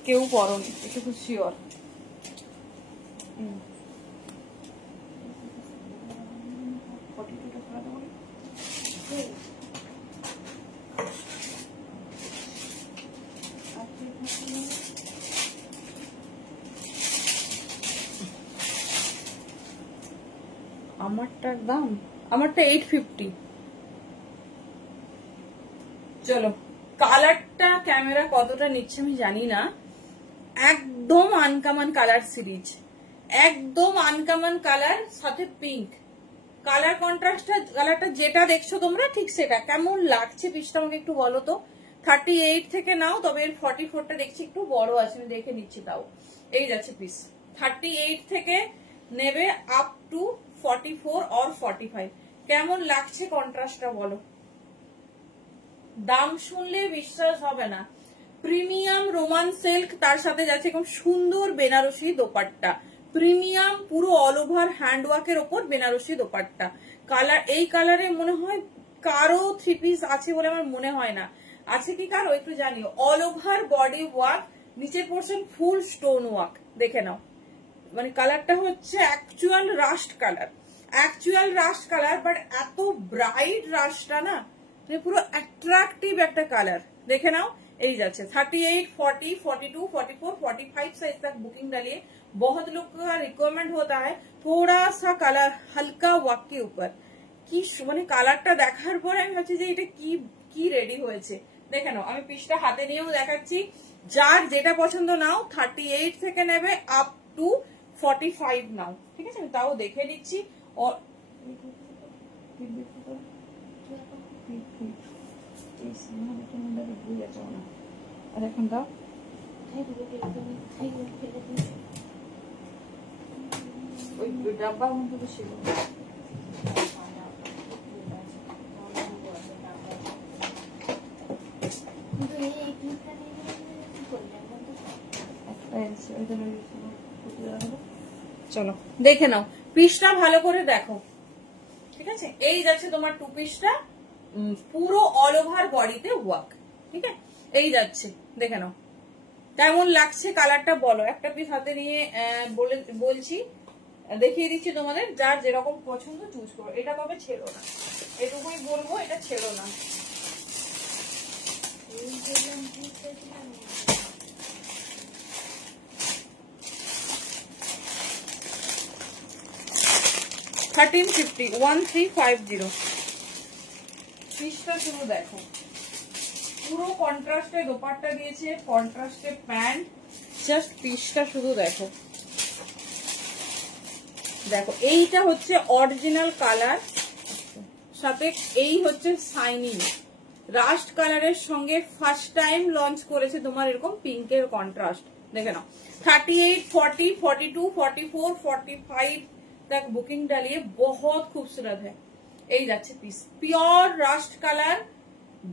কেউ পরনি, একটু শিওর। আমারটার দাম, আমারটা 850। চলো, কালারটা ক্যামেরা কতটা নিচ্ছে আমি জানি না। একদম আনকমন কালার সিরিজ, একদম আনকমন কালার, সাথে পিঙ্ক কালার কন্ট্রাস্টটা, কালারটা যেটা দেখছো তোমরা ঠিক সেটা। কেমন লাগছে পিসটা আমাকে একটু বলো তো। 38 থেকে নাও, তবে এর 44টা দেখছি একটু বড় আছে, আমি দেখে নিচ্ছি তাও। এই যাচ্ছে পিস, 38 থেকে নেবে আপ টু 44 और 45। কেমন লাগছে কন্ট্রাস্টটা বলো। দাম শুনলে বিশ্বাস হবে না। প্রিমিয়াম রোমান সিল্ক, তার সাথে যাচ্ছে খুব সুন্দর বেনারসি দোপাট্টা, প্রিমিয়াম পুরো অল ওভার হ্যান্ডওয়ার্কের ওপর বেনারসি দোপাট্টা। কালার, এই কালারে মনে হয় কারো 3 পিস আছে বলে আমার মনে হয় না। আছে কি কারো একটু জানিও। অল ওভার বডি ওয়ার্ক, নিচের পোর্শন ফুল স্টোন ওয়ার্ক, দেখে নাও। মানে কালারটা হচ্ছে অ্যাকচুয়াল রাস্ট কালার, বাট এত ব্রাইট রাস্টটা না, মানে পুরো অ্যাট্রাকটিভ একটা কালার। দেখে নাও, এই যাচ্ছে 38, 40, 42, 44, 45 साइज तक बुकिंग डालिए। बहुत लोग का रिक्वायरमेंट होता है थोड़ा सा कलर हल्का वर्क के ऊपर। কি মানে কালারটা দেখার পরে আমি ভাবছি যে এটা কি কি রেডি হয়েছে। দেখে নাও, আমি পিসটা হাতে নিয়েও দেখাচ্ছি। যার যেটা পছন্দ নাও, 38 থেকে নেবে আপ টু 45 নাও, ঠিক আছে? আমি তাও দেখে নিচ্ছি। আর এখন দাও, ওই ডাব্বা মধ্যে তো ছিল। চলো দেখে নাও, পিসটা ভালো করে দেখো, ঠিক আছে? এই যাচ্ছে তোমার টু পিসটা, পুরো অল ওভার বডিতে ওয়ার্ক, ঠিক আছে? এই যাচ্ছে, দেখে নাও কেমন লাগছে কালারটা বলো। একটা পিস হাতে নিয়ে বলছি, দেখিয়ে দিচ্ছি তোমাদের, যার যেরকম পছন্দ চুজ করো। এটা তবে ছেড়ো না, এটুকুই বলবো, এটা ছেড়ো না। 1350, 1350 পিসটা শুরু দেখো, পুরো কন্ট্রাস্টে দোপাট্টা দিয়েছে, কন্ট্রাস্টে প্যান্ট, জাস্ট পিসটা শুধু দেখো। দেখো এইটা হচ্ছে অরিজিনাল কালার, সাথে এই হচ্ছে শাইনিং রাস্ট কালারের সঙ্গে ফার্স্ট টাইম লঞ্চ করেছে তোমার এরকম পিঙ্কের কন্ট্রাস্ট। দেখে নাও 38, 40, 42, 44, 45 तक बुकिंग डालिए, बहुत खूबसूरत है। এই যাচ্ছে পিস, পিওর রাস্ট কালার,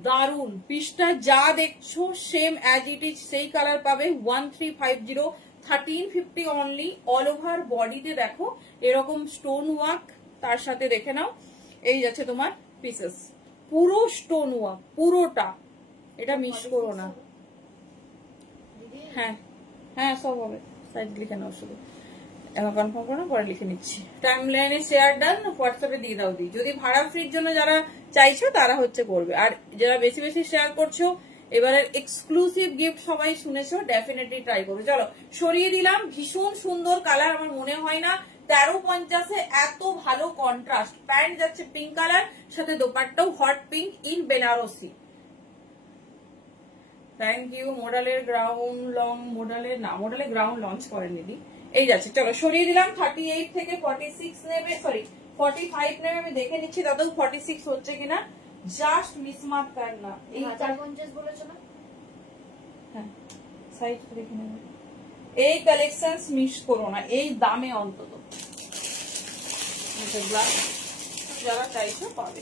দারুন। পিসটা যা দেখছো সেম অ্যাজ ইট ইজ সেই কালার পাবে। 1350, 1350 অনলি। অল ওভার বডিতে দেখো এরকম স্টোন ওয়ার্ক, তার সাথে দেখে নাও এই যাচ্ছে তোমার পিসেস, পুরো স্টোন ওয়ার্ক পুরোটা, এটা মিস করো না। হ্যাঁ হ্যাঁ সব হবে, সাইড লিখে নাও শুধু, এখন কনফার্ম করো না, পরে লিখে নিচ্ছি। টাইম লাইনে শেয়ার ডান, হোয়াটসঅ্যাপে দিয়ে দাও দি। যদি ভাড়া ফ্রির জন্য যারা চাইছো তারা হচ্ছে করবে, আর যারা বেশি বেশি শেয়ার করছো এবারের এক্সক্লুসিভ গিফট সবাই শুনেছো, ডেফিনেটলি ট্রাই করবে। চলো সরিয়ে দিলাম, ভীষণ সুন্দর কালার। আমার মনে হয় না 1350-এ এত ভালো কন্ট্রাস্ট। প্যান্ট যাচ্ছে পিঙ্ক কালার, সাথে দোপাট্টাও hot pink in Banarasi. Thank you. মোডালের গ্রাউন্ড লং, মোডালে গ্রাউন্ড লঞ্চ করেন দিদি। এই যাচ্ছে, চলো সরিয়ে দিলাম। 38 থেকে 46 নেবে, সরি 45 নেবে, আমি দেখে নিচ্ছি দাদু 46 হচ্ছে কিনা। জাস্ট মিসমার্ক কর না, এই 50 বলেছো না? হ্যাঁ সাইজ দেখে নেবে। এই কালেকশন মিস করো না এই দামে অন্তত। যারা চাইছো পাবে।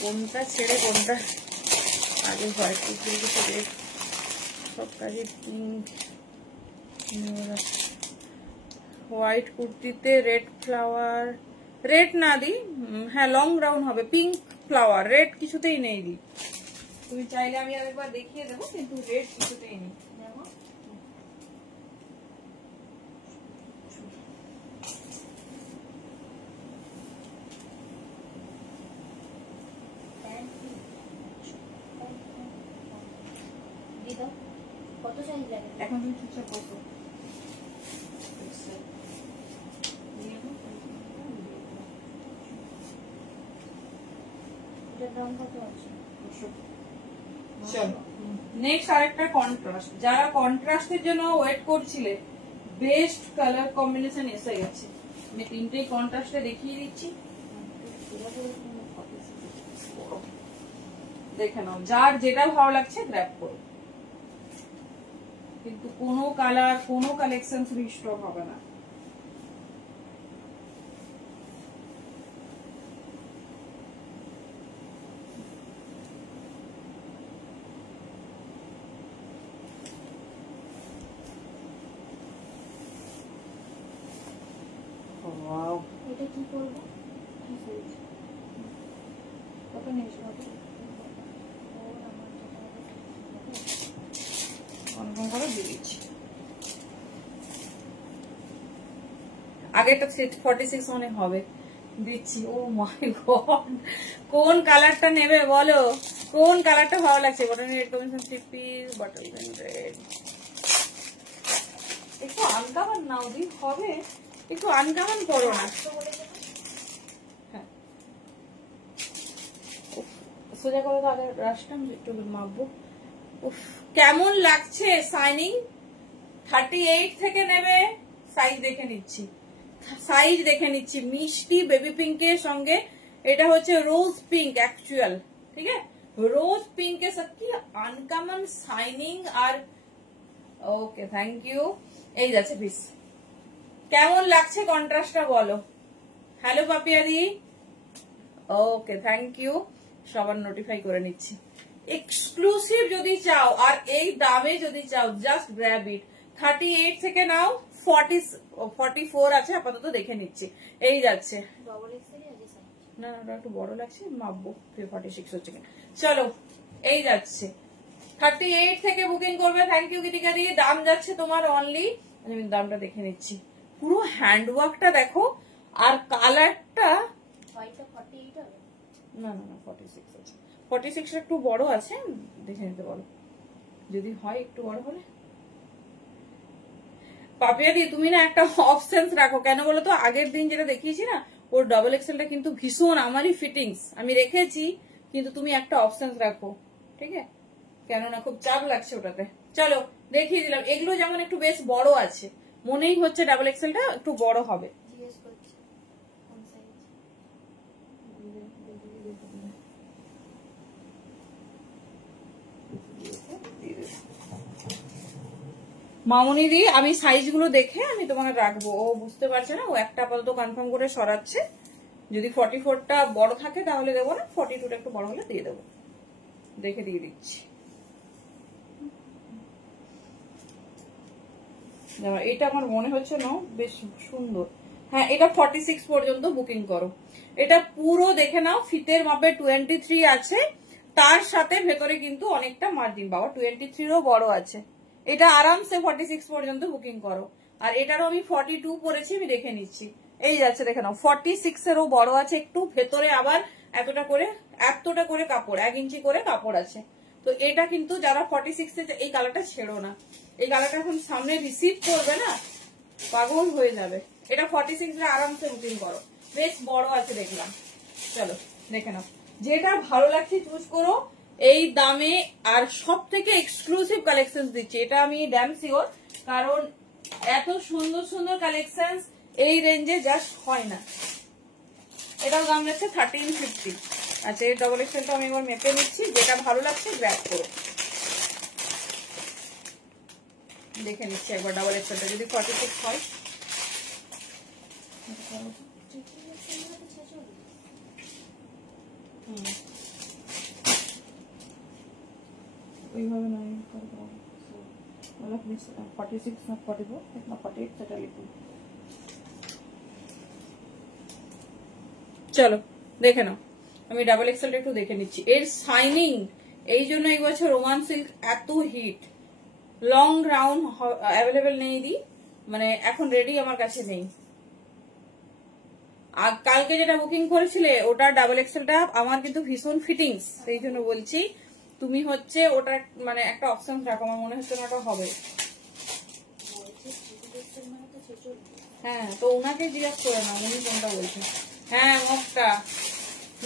কোনটা ছেড়ে কোনটা আগে হয়, সব কাজে পিঙ্ক, হোয়াইট কুর্তিতে রেড ফ্লাওয়ার, রেড না দি, হ্যাঁ লং গ্রাউন্ড হবে, পিঙ্ক ফ্লাওয়ার, রেড কিছুতেই নেই দি। তুমি চাইলে আমি আরেকবার দেখিয়ে দেবো, কিন্তু রেড কিছুতেই নেই। কত সাইজ লাগে এখন তুমি চুপচাপ বসো। এটার দাম কত আছে? চলো নেক্সট আরেকটা কন্ট্রাস্ট। যারা কন্ট্রাস্টের জন্য ওয়েট করছিলে, বেস্ট কালার কম্বিনেশন এসে গেছে। আমি তিনটেই কন্ট্রাস্টে দেখিয়ে দিচ্ছি, দেখে নাও। যার যেটা ভালো লাগছে গ্র্যাব করো, কিন্তু কোনো কালার কোনো কালেকশন রিস্টক হবে না। এটা কি করবো? কত নিস কনফার্ম করো, চলো দিয়ে দিচ্ছি। আগেরটা 46 মনে হবে, দিচ্ছি। ও মাই গড, কোন কালারটা নেবে বলো, কোন কালারটা ভালো লাগছে? Bottle red combination 3 piece, bottle red. একটু আনকামান নাও দি, হবে একটু আনকামান করো না। হ্যাঁ সোজা করে তো আগে রাশটা একটু মাপবো। উফ কেমন লাগছে শাইনিং। 38 থেকে নেবে, সাইজ দেখে নিচ্ছি, সাইজ দেখে নিচ্ছি। মিষ্টি বেবি পিঙ্কের সঙ্গে এটা হচ্ছে রোজ পিঙ্ক অ্যাকচুয়াল, ঠিক আছে? রোজ পিঙ্কের সাথে কি আনকমন শাইনিং। আর ওকে থ্যাংক ইউ। এই যাচ্ছে পিস, কেমন লাগছে কন্ট্রাস্টটা বলো। হ্যালো পাপিয়াদি, ওকে থ্যাংক ইউ। সবার নোটিফাই করে নিচ্ছি। এক্সক্লুসিভ যদি চাও আর এই দামে যদি চাও, জাস্ট গ্র্যাব ইট। 38 থেকে নাও, 44 আছে আপাতত, দেখে নিচ্ছি। এই যাচ্ছে, না না একটু বড় লাগছে, মাপবো 46 হচ্ছে কিনা। চলো এই যাচ্ছে, 38 থেকে বুকিং করবে। থ্যাংক ইউ গীতিকা দি। দাম যাচ্ছে তোমার অনলি, আমি দামটা দেখে নিচ্ছি। পুরো হ্যান্ডওয়ার্কটা দেখো, আর কালারটা না না না 46 আছে। 46 একটু বড় আছে, দেখে নিতে বলো যদি হয় একটু বড় হলে। পাপিয়াদি তুমি না একটা অপশনস রাখো, কেন বলো তো? আগের দিন যেটা দেখিয়েছি না, ওর ডাবল এক্সেলটা কিন্তু ভীষণ আমারই ফিটিংস, আমি রেখেছি, কিন্তু তুমি একটা অপশনস রাখো, ঠিক আছে? কেননা খুব চাপ লাগছে ওটাতে। চলো দেখিয়ে দিলাম। এগুলো যেমন একটু বেশ বড় আছে, মনেই হচ্ছে ডাবল এক্সেলটা একটু বড় হবে। মামনি দি আমি সাইজগুলো দেখে আমি তোমাকে রাখবো। ও বুঝতে পারছে না, ও একটা আপাতত কনফার্ম করে সরাচ্ছে। যদি 44টা বড় থাকে তাহলে দেবো না, 42টা একটু বড় হলে দিয়ে দেবো, দেখে দিয়ে দিচ্ছি। এটা আমার মনে হচ্ছে না বেশ সুন্দর। হ্যাঁ এটা 46 পর্যন্ত বুকিং করো। এটা পুরো দেখে নাও, ফিতের মাপে 23 আছে, তার সাথে ভেতরে কিন্তু অনেকটা মার্জিন। বাবা 23রও বড় আছে। এটা আরামসে 46 পর্যন্ত বুকিং করো। আর এটারও আমি 42 পরেছি, আমি দেখে নিচ্ছি। এই যাচ্ছে দেখে নাও, 46 এরও বড় আছে একটু, ভেতরে আবার এতটা করে কাপড়, 1 ইঞ্চি করে কাপড় আছে। তো এটা কিন্তু যারা 46 এই কালারটা ছেড়ো না, এই কালারটা এখন সামনে রিসিভ করবে না, পাগল হয়ে যাবে। এটা 46 এ আরামসে বুকিং করো, বেশ বড় আছে দেখলাম। চলো দেখে নাও, যেটা ভালো লাগছে চুজ করো এই দামে। আর সব থেকে এক্সক্লুসিভ কালেকশন দিচ্ছি, এটা আমি ড্যাম শিওর, কারণ এত সুন্দর সুন্দর কালেকশন এই রেঞ্জে জাস্ট হয় না। এটাও দাম যাচ্ছে 1350। আচ্ছা এই ডবল এক্সেলটা আমি এবার মেপে নিচ্ছি, যেটা ভালো লাগছে গ্র্যাব করো। দেখে নিচ্ছি একবার ডাবল এক্সেলটা, যদি 46 হয়। ওইভাবে নয়, 46 না 44 না 48 সেটা লিখুন। চলো দেখে নাও, আমি ডাবল এক্সেলটা একটু দেখে নিচ্ছি। এর শাইনিং, এই জন্য এই বছর রোমান সিল্ক এত হিট। লং গাউন অ্যাভেলেবেল নেই দি, মানে এখন রেডি আমার কাছে নেই। আর কালকে যেটা বুকিং করেছিলে ওটা ডাবল এক্সেলটা আমার কিন্তু ভীষণ ফিটিংস, সেই জন্য বলছি তুমি হচ্ছে ওটা মানে একটা অপশন রাখো, আমার মনে হচ্ছে না ওটা হবে। হ্যাঁ তো ওনাকে জিজ্ঞাসা করে না উনি কোনটা বলছেন। হ্যাঁ মফটা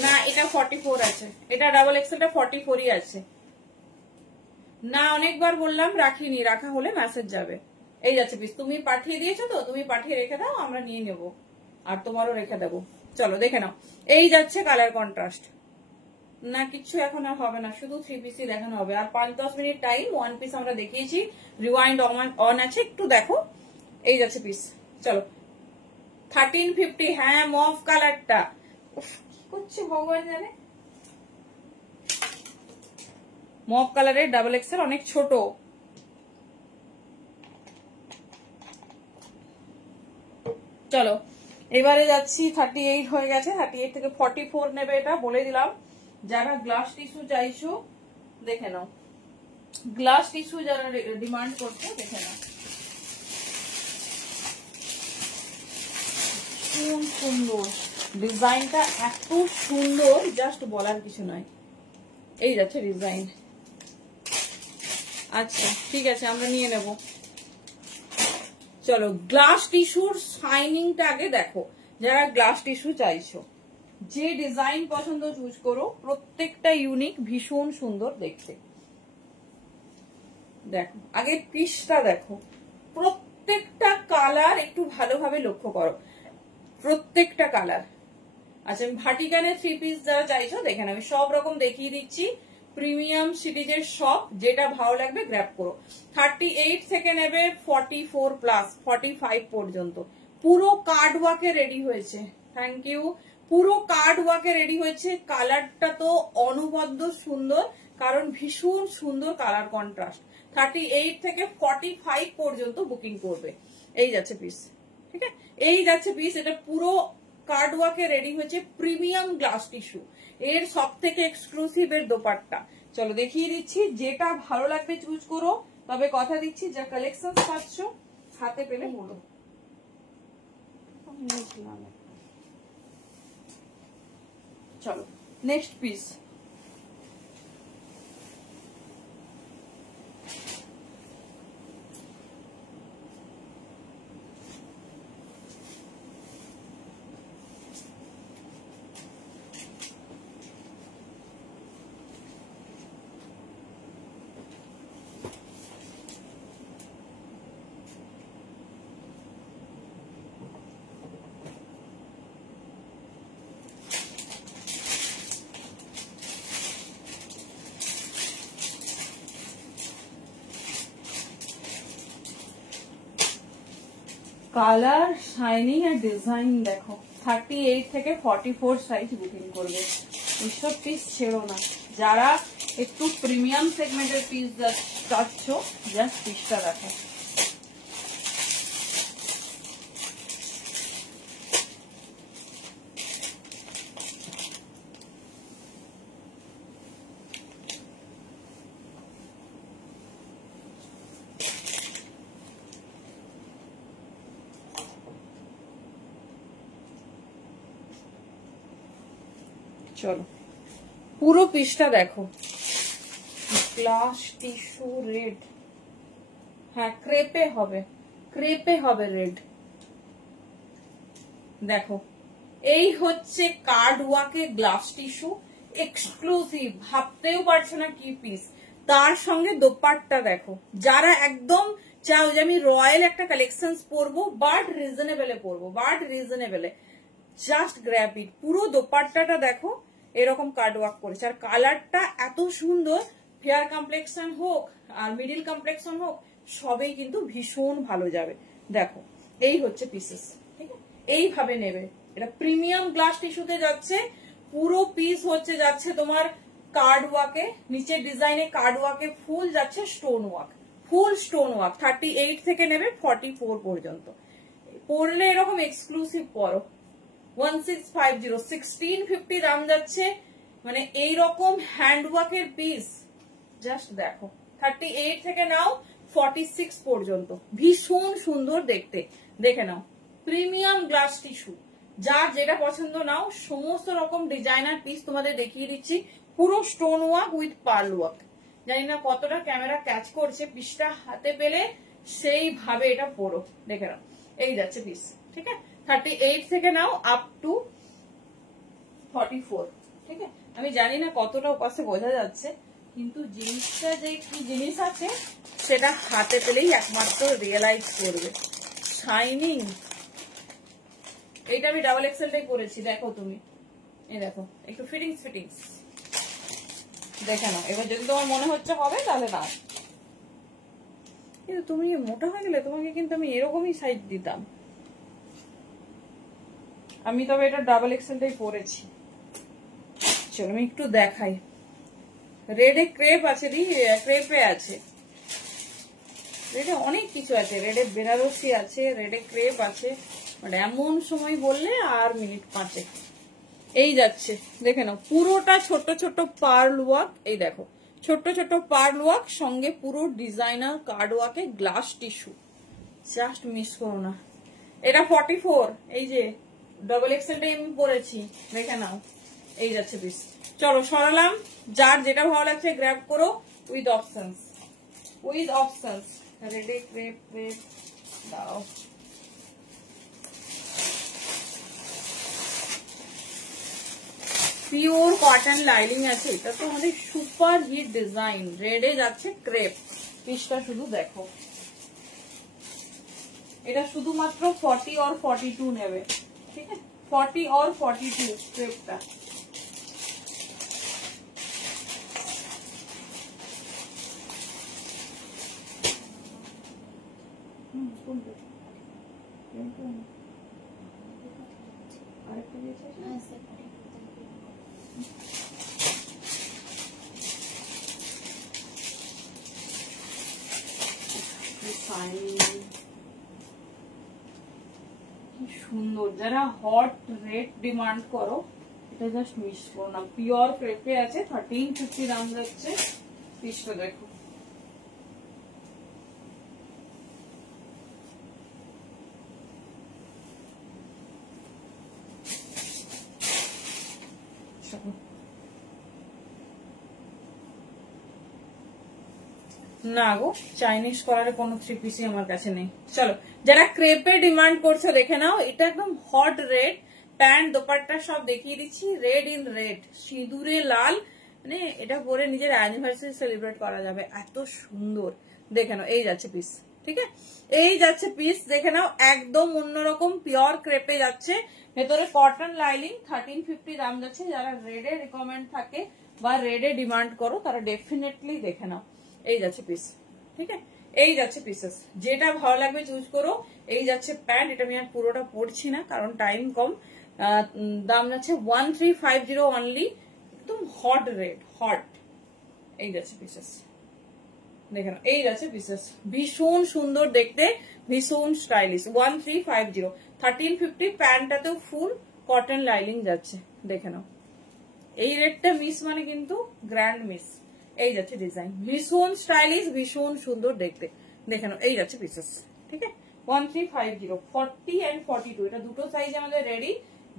না, এটা 44 আছে, এটা ডাবল এক্সেলটা 44ই আছে না। অনেকবার বললাম রাখিনি, রাখা হলে মেসেজ যাবে। এই যাচ্ছে পিস, তুমি পাঠিয়ে দিয়েছো তো, তুমি পাঠিয়ে রেখে দাও, আমরা নিয়ে নেবো, আর তোমারও রেখে দেবো। চলো দেখে নাও, এই যাচ্ছে কালার কন্ট্রাস্ট। না কিছু এখন আর হবে না, শুধু 3 পিসই দেখানো হবে। আর 5-10 মিনিট টাইম, 1 পিস আমরা দেখিয়েছি, রিওয়াইন্ড অন আছে, একটু দেখো। এই যাচ্ছে পিস, চলো 1350। হ্যাঁ মফ কালারটা, কি করছে ভগবান জানে। মফ কালারের ডাবল এক্সেল, অনেক ছোট। চলো এবারে যাচ্ছি, 38 হয়ে গেছে, 38 থেকে 44 নেবে, এটা বলে দিলাম। যারা গ্লাস টিস্যু চাইছো দেখে নাও, গ্লাস টিস্যু যারা ডিমান্ড করছে দেখে না, সুন্দর ডিজাইনটা, এত সুন্দর জাস্ট বলার কিছু নয়। এই যাচ্ছে ডিজাইন। আচ্ছা ঠিক আছে, আমরা নিয়ে নেব। চলো গ্লাস টিস্যুর শাইনিংটা আগে দেখো। যারা গ্লাস টিস্যু চাইছো, যে ডিজাইন পছন্দ চুজ করো, প্রত্যেকটা ইউনিক, ভীষণ সুন্দর দেখতে। দেখো আগে পিসটা দেখো, প্রত্যেকটা কালার একটু ভালোভাবে লক্ষ্য করো, প্রত্যেকটা কালার। আচ্ছা আমি ভাটিকানের 3 পিস যারা চাইছো দেখেন, আমি সব রকম দেখিয়ে দিচ্ছি, প্রিমিয়াম সিরিজের সব, যেটা ভালো লাগবে গ্র্যাব করো। 38 থেকে নেবে 44 প্লাস 45 পর্যন্ত। পুরো কার্ড ওয়ার্কে রেডি হয়েছে, থ্যাংক ইউ। পুরো কার্ড ওয়ার্কে রেডি হয়েছে। কালারটা তো অনবদ্য সুন্দর, কারণ ভীষণ সুন্দর কালার কন্ট্রাস্ট। 38 থেকে 45 পর্যন্ত বুকিং করবে। এই যাচ্ছে পিস, ঠিক আছে, এই যাচ্ছে পিস। এটা পুরো কার্ড ওয়ার্কে রেডি হয়েছে, প্রিমিয়াম গ্লাস টিস্যু। এর সব থেকে এক্সক্লুসিভ এর দোপাট্টা। চলো দেখিয়ে দিচ্ছি, যেটা ভালো লাগবে চুজ করো। তবে কথা দিচ্ছি, যা কালেকশন পাচ্ছ হাতে পেলে বলো। চলো নেক্সট পিস। কালার, শাইনিং আর ডিজাইন দেখো। 38 থেকে 44 সাইজ বুকিং করবে। এইসব পিস ছেড়ো না। যারা একটু প্রিমিয়াম সেগমেন্টের পিস চাচ্ছ, জাস্ট পিসটা দেখো। চলো পুরো পিসটা দেখো। গ্লাস টিস্যু রেড, হ্যাঁ ক্রেপে হবে, ক্রেপে হবে রেড। দেখো এই হচ্ছে কার্ড ওয়ার্কে গ্লাস টিস্যু, এক্সক্লুসিভ, ভাবতেও পারছো না কি পিস। তার সঙ্গে দোপাট্টা দেখো। যারা একদম চাও যে আমি রয়্যাল একটা কালেকশন পরবো বাট রিজনেবলে পরবো, বাট রিজনেবলে, জাস্ট গ্র্যাব ইট। পুরো দোপাট্টাটা দেখো, এরকম কার্ড ওয়ার্ক করেছে। আর কালারটা এত সুন্দর, ফেয়ার কমপ্লেক্সন হোক আর মিডিল কমপ্লেক্সন হোক, সবেই কিন্তু ভীষণ ভালো যাবে। দেখো এই হচ্ছে পিসেস, ঠিক আছে, এইভাবে নেবে। এটা প্রিমিয়াম গ্লাস টিস্যুতে যাচ্ছে। পুরো পিস হচ্ছে যাচ্ছে তোমার কার্ড ওয়ার্কে, নিচের ডিজাইনে কার্ড ওয়ার্কে ফুল যাচ্ছে স্টোন ওয়ার্ক, ফুল স্টোন ওয়ার্ক। 38 থেকে নেবে 44 পর্যন্ত। পরলে এরকম এক্সক্লুসিভ পরো। 1650 1650 দাম যাচ্ছে। মানে এইরকম হ্যান্ডওয়ার্কের পিস জাস্ট দেখো। 38 থেকে নাও 46 পর্যন্ত, ভীষণ সুন্দর দেখতে। দেখে নাও, প্রিমিয়াম গ্লাস টিস্যু। যার যেটা পছন্দ নাও, সমস্ত রকম ডিজাইনার পিস তোমাদের দেখিয়ে দিচ্ছি। পুরো stone work with pearl work. জানি না কতটা ক্যামেরা ক্যাচ করছে, পিসটা হাতে পেলে সেইভাবে এটা পরো। দেখে নাও, এই যাচ্ছে পিস, ঠিক আছে। 38 থেকে নাও আপ টু 44, ঠিক আছে। আমি জানি না কতটা উপাসে বোঝা যাচ্ছে, কিন্তু জিনিসটা যে কি জিনিস আছে সেটা হাতে পেলেই একমাত্র রিয়েলাইজ করবে। শাইনিং, এইটা আমি ডাবল এক্সেলটাই পরেছি, দেখো তুমি, এই দেখো একটু ফিটিংস দেখে নাও। এবার যদি তোমার মনে হচ্ছে হবে তাহলে না, কিন্তু তুমি মোটা হয়ে গেলে তোমাকে কিন্তু আমি এরকমই সাইজ দিতাম। আমি তবে এটা ডাবল এক্সেলটাই পরেছি। চলো আমি একটু দেখাই। রেডে ক্রেপ আছে, ক্রেপে আছে, রেডে অনেক কিছু আছে। রেডে বেনারসি আছে, রেডে ক্রেপ আছে। মানে এমন সময় বললে আর মিনিট 5। এই যাচ্ছে, দেখে নাও পুরোটা ছোট ছোট পার্ল ওয়ার্ক। এই দেখো ছোট্ট ছোট্ট পার্ল ওয়ার্ক, সঙ্গে পুরো ডিজাইনার কার্ড ওয়ার্কে গ্লাস টিস্যু, জাস্ট মিস করো না। এটা 44, এই যে ডবল এক্সেলটাই আমি পরেছি, দেখে নাও। এই যাচ্ছে পিস। চলো সরালাম, যার যেটা ভালো লাগছে গ্র্যাব করো, with options, with options. Ready crepe crepe দাও। পিওর কটন লাইনিং আছে, এটা তো আমাদের সুপার হিট ডিজাইন। রেডে যাচ্ছে ক্রেপ, পিসটা শুধু দেখো। এটা শুধুমাত্র 40 और 42 নেবে, ঠিক আছে? 40 और 42 ক্রেপটা। আরেকটা দিয়েছে সুন্দর। যারা হট রেট ডিমান্ড করো, এটা জাস্ট মিস করো না। পিওর ক্রেপে আছে, 1350 দাম যাচ্ছে। পিসটা দেখো, না গো চাইনিজ কলারে কোনো থ্রি পিসই আমার কাছে নেই। চলো যারা ক্রেপে ডিমান্ড করছো দেখে নাও, এটা একদম হট রেড, প্যান্ট দোপাট্টা সব দেখিয়ে দিচ্ছি। রেড ইন রেড, সিঁদুরে লাল, মানে এটা পরে নিজের অ্যানিভার্সারি সেলিব্রেট করা যাবে, এত সুন্দর। দেখে নাও, এই যাচ্ছে পিস, ঠিক আছে? এই যাচ্ছে পিস, দেখে নাও, একদম অন্যরকম পিওর ক্রেপে যাচ্ছে। ভেতরে কটন লাইনিং, 1350 দাম যাচ্ছে। যারা রেডে রিকমেন্ড থাকে বা রেডে ডিমান্ড করো, তারা ডেফিনেটলি দেখে নাও। এই যাচ্ছে পিস, ঠিক আছে? এই যাচ্ছে পিসেস, যেটা ভালো লাগবে চুজ করো। এই যাচ্ছে প্যান্ট, এটা আমি আর পুরোটা পরছি না কারণ টাইম কম। দাম যাচ্ছে 1350 অনলি, একদম হট রেড, হট। এই যাচ্ছে পিসেস, দেখে নাও। এই যাচ্ছে পিসেস, ভীষণ সুন্দর দেখতে, ভীষণ স্টাইলিশ। 1350, 1350। প্যান্টটাতেও ফুল কটন লাইনিং যাচ্ছে, দেখে নাও। এই রেটটা মিস মানে কিন্তু গ্র্যান্ড মিস। এই যাচ্ছে ডিজাইন, ভীষণ স্টাইলিশ, ভীষণ সুন্দর দেখতে, দেখে নাও। এই যাচ্ছে পিসেস, ঠিক আছে? 1350, 40 and 42, এটা দুটো সাইজ আমাদের রেডি।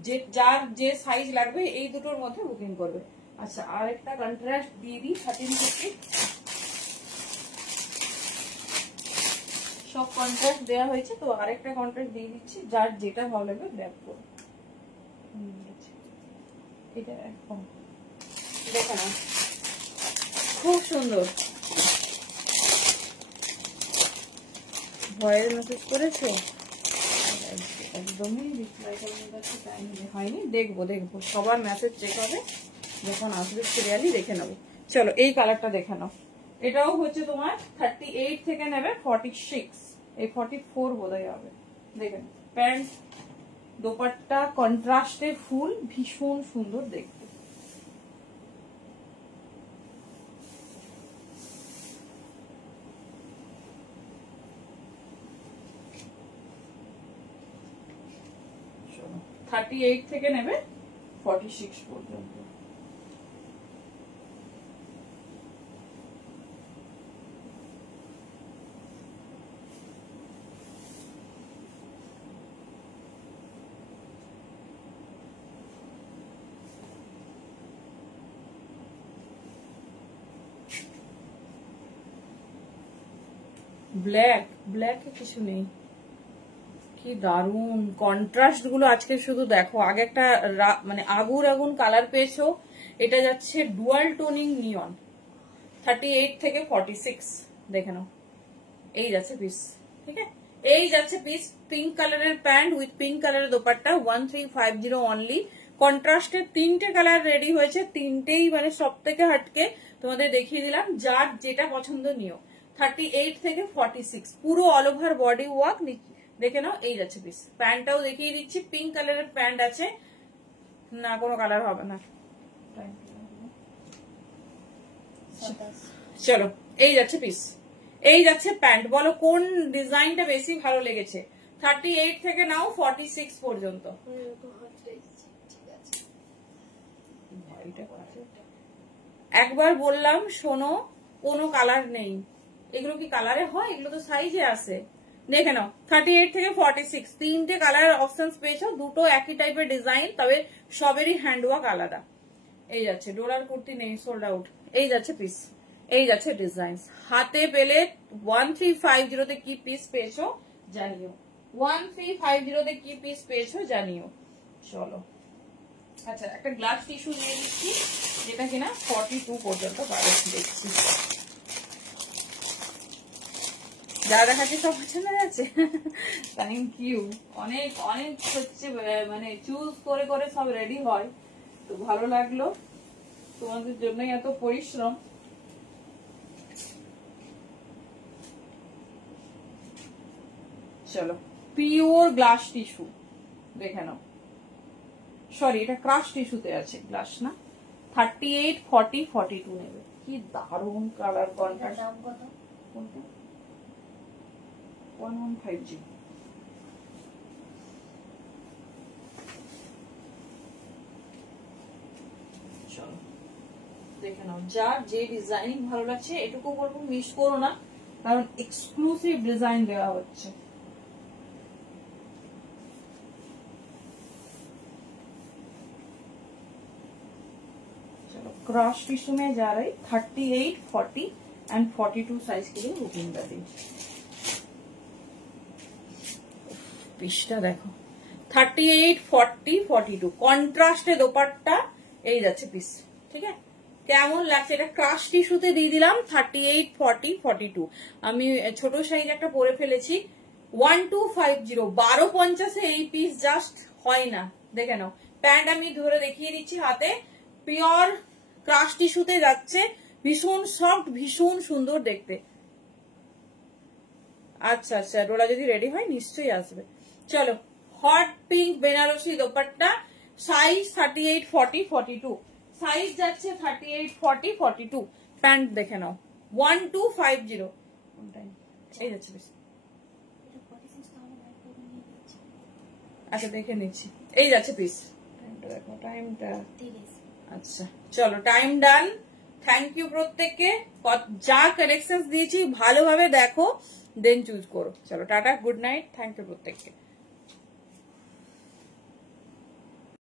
যে যার যে সাইজ লাগবে এই দুটোর মধ্যে বুকিং করবে। আচ্ছা, আর একটা কন্ট্রাস্ট দিয়ে দিই, 1350। সব কন্ট্রাস্ট দেওয়া হয়েছে, তো আরেকটা কন্ট্রাস্ট দিয়ে দিচ্ছি, যার যেটা ভালো লাগবে ব্যাক করো। এটা একদম দেখে নাও, খুব সুন্দর। ভয়ের মেসেজ করেছে, একদমই রিপ্লাই করার কাছে টাইম হয়নি। দেখবো দেখবো, সবার মেসেজ চেক হবে যখন আসবে সিরিয়ালি, দেখে নেবো। চলো এই কালারটা দেখে নাও। এটাও হচ্ছে তোমার 38 থেকে নেবে 46, এই 44 বোধহয় হবে। দেখে নাও, প্যান্ট দোপাট্টা কন্ট্রাস্টে ফুল, ভীষণ সুন্দর দেখতে। চলো 38 থেকে নেবে 46 পর্যন্ত। ব্ল্যাক, ব্ল্যাকে কিছু নেই। কি দারুন কন্ট্রাস্ট গুলো আজকে, শুধু দেখো। আগে একটা মানে আগুন আগুন কালার পেয়েছো, এটা যাচ্ছে ডুয়াল টোনিং নিয়ন, 38 থেকে 46, দেখে নাও। এই যাচ্ছে পিস, ঠিক আছে? এই যাচ্ছে পিস, পিঙ্ক কালারের প্যান্ট উইথ পিঙ্ক কালারের দোপাট্টা, 1350 অনলি। কন্ট্রাস্টের 3টে কালার রেডি হয়েছে, 3টেই মানে সব থেকে হাটকে তোমাদের দেখিয়ে দিলাম। যার যেটা পছন্দ নিও। 38 থেকে 46, পুরো অল ওভার বডি ওয়ার্ক, দেখে নাও। এই যাচ্ছে পিস, প্যান্টটাও দেখিয়ে দিচ্ছি। পিঙ্ক কালারের প্যান্ট আছে, না কোনো কালার হবে না। চলো এই যাচ্ছে পিস, এই যাচ্ছে প্যান্ট। বলো কোন ডিজাইনটা বেশি ভালো লেগেছে? 38 থেকে নাও 46 পর্যন্ত। একবার বললাম শোনো, কোনো কালার নেই। এগুলো কি কালারে হয়? এগুলো তো সাইজে আছে। দেখে নাও 38 থেকে 46 তিনটে কালার অপশনস পেয়েছো, দুটো একই টাইপের ডিজাইন, তবে সবেরই হ্যান্ডওয়ার্ক আলাদা। এই যাচ্ছে ডোলার কুর্তি, নেই, সোল্ড আউট। এই যাচ্ছে পিস, এই যাচ্ছে ডিজাইন। হাতে পেলে 1350 তে কি পিস পেয়েছো জানিও, 1350 তে কি পিস পেয়েছো জানিও। চলো আচ্ছা, একটা গ্লাস টিস্যু নিয়ে দিচ্ছি, যেটা কিনা 42 পর্যন্ত পাবে। দেখছি যা দেখাচ্ছি সব পছন্দ আছে। Thank you. অনেক অনেক হচ্ছে মানে চুজ করে করে সব রেডি হয়, তো ভালো লাগলো, তোমাদের জন্যই এত পরিশ্রম। চলো পিওর গ্লাস টিস্যু দেখে নাও, সরি এটা ক্রাশ টিস্যুতে আছে, গ্লাস না। 38, 40, 42 নেবে। কি দারুণ কালার কন্ট্রাস্ট। দাম কত? কোনটা? 1150। চলো দেখে নাও, যার যে ডিজাইনিং ভালো লাগছে এটুকু বলবো মিস করো না, কারণ এক্সক্লুসিভ ডিজাইন দেওয়া হচ্ছে। चलो क्रॉस टिश्यू में जा रही 38, 40 एंड 42 साइज के लिए बुकिंग कर दीजिए। পিসটা দেখো 38, 40, 42 কন্ট্রাস্টে দোপাট্টা, এই যাচ্ছে পিস। ঠিক আছে, কেমন লাগছে? এটা ক্রাশ টিস্যুতে দিয়ে দিলাম 38, 40, 42। আমি ছোট সাইজ একটা পরে ফেলেছি 1250, 1250 এই পিস জাস্ট হয় না। দেখে নাও, প্যান্ট আমি ধরে দেখিয়ে দিচ্ছি হাতে, পিওর ক্রাশ টিস্যুতে যাচ্ছে, ভীষণ সফট, ভীষণ সুন্দর দেখতে। আচ্ছা আচ্ছা, ডোলা যদি রেডি হয় নিশ্চয়ই আসবে। চলো hot pink Benarasi dupatta, size 38, 40, 42, size যাচ্ছে 38, 40, 42। প্যান্ট দেখে নাও 1250। এই যাচ্ছে বেশ। আচ্ছা দেখে নিচ্ছি, এই যাচ্ছে পিস। টাইমটা দেখো, টাইমটা। আচ্ছা চলো টাইম ডান। থ্যাংক ইউ প্রত্যেককে, যা কালেকশন দিয়েছি ভালোভাবে দেখো, দেন চুজ করো। চলো tata, good night, thank you প্রত্যেককে।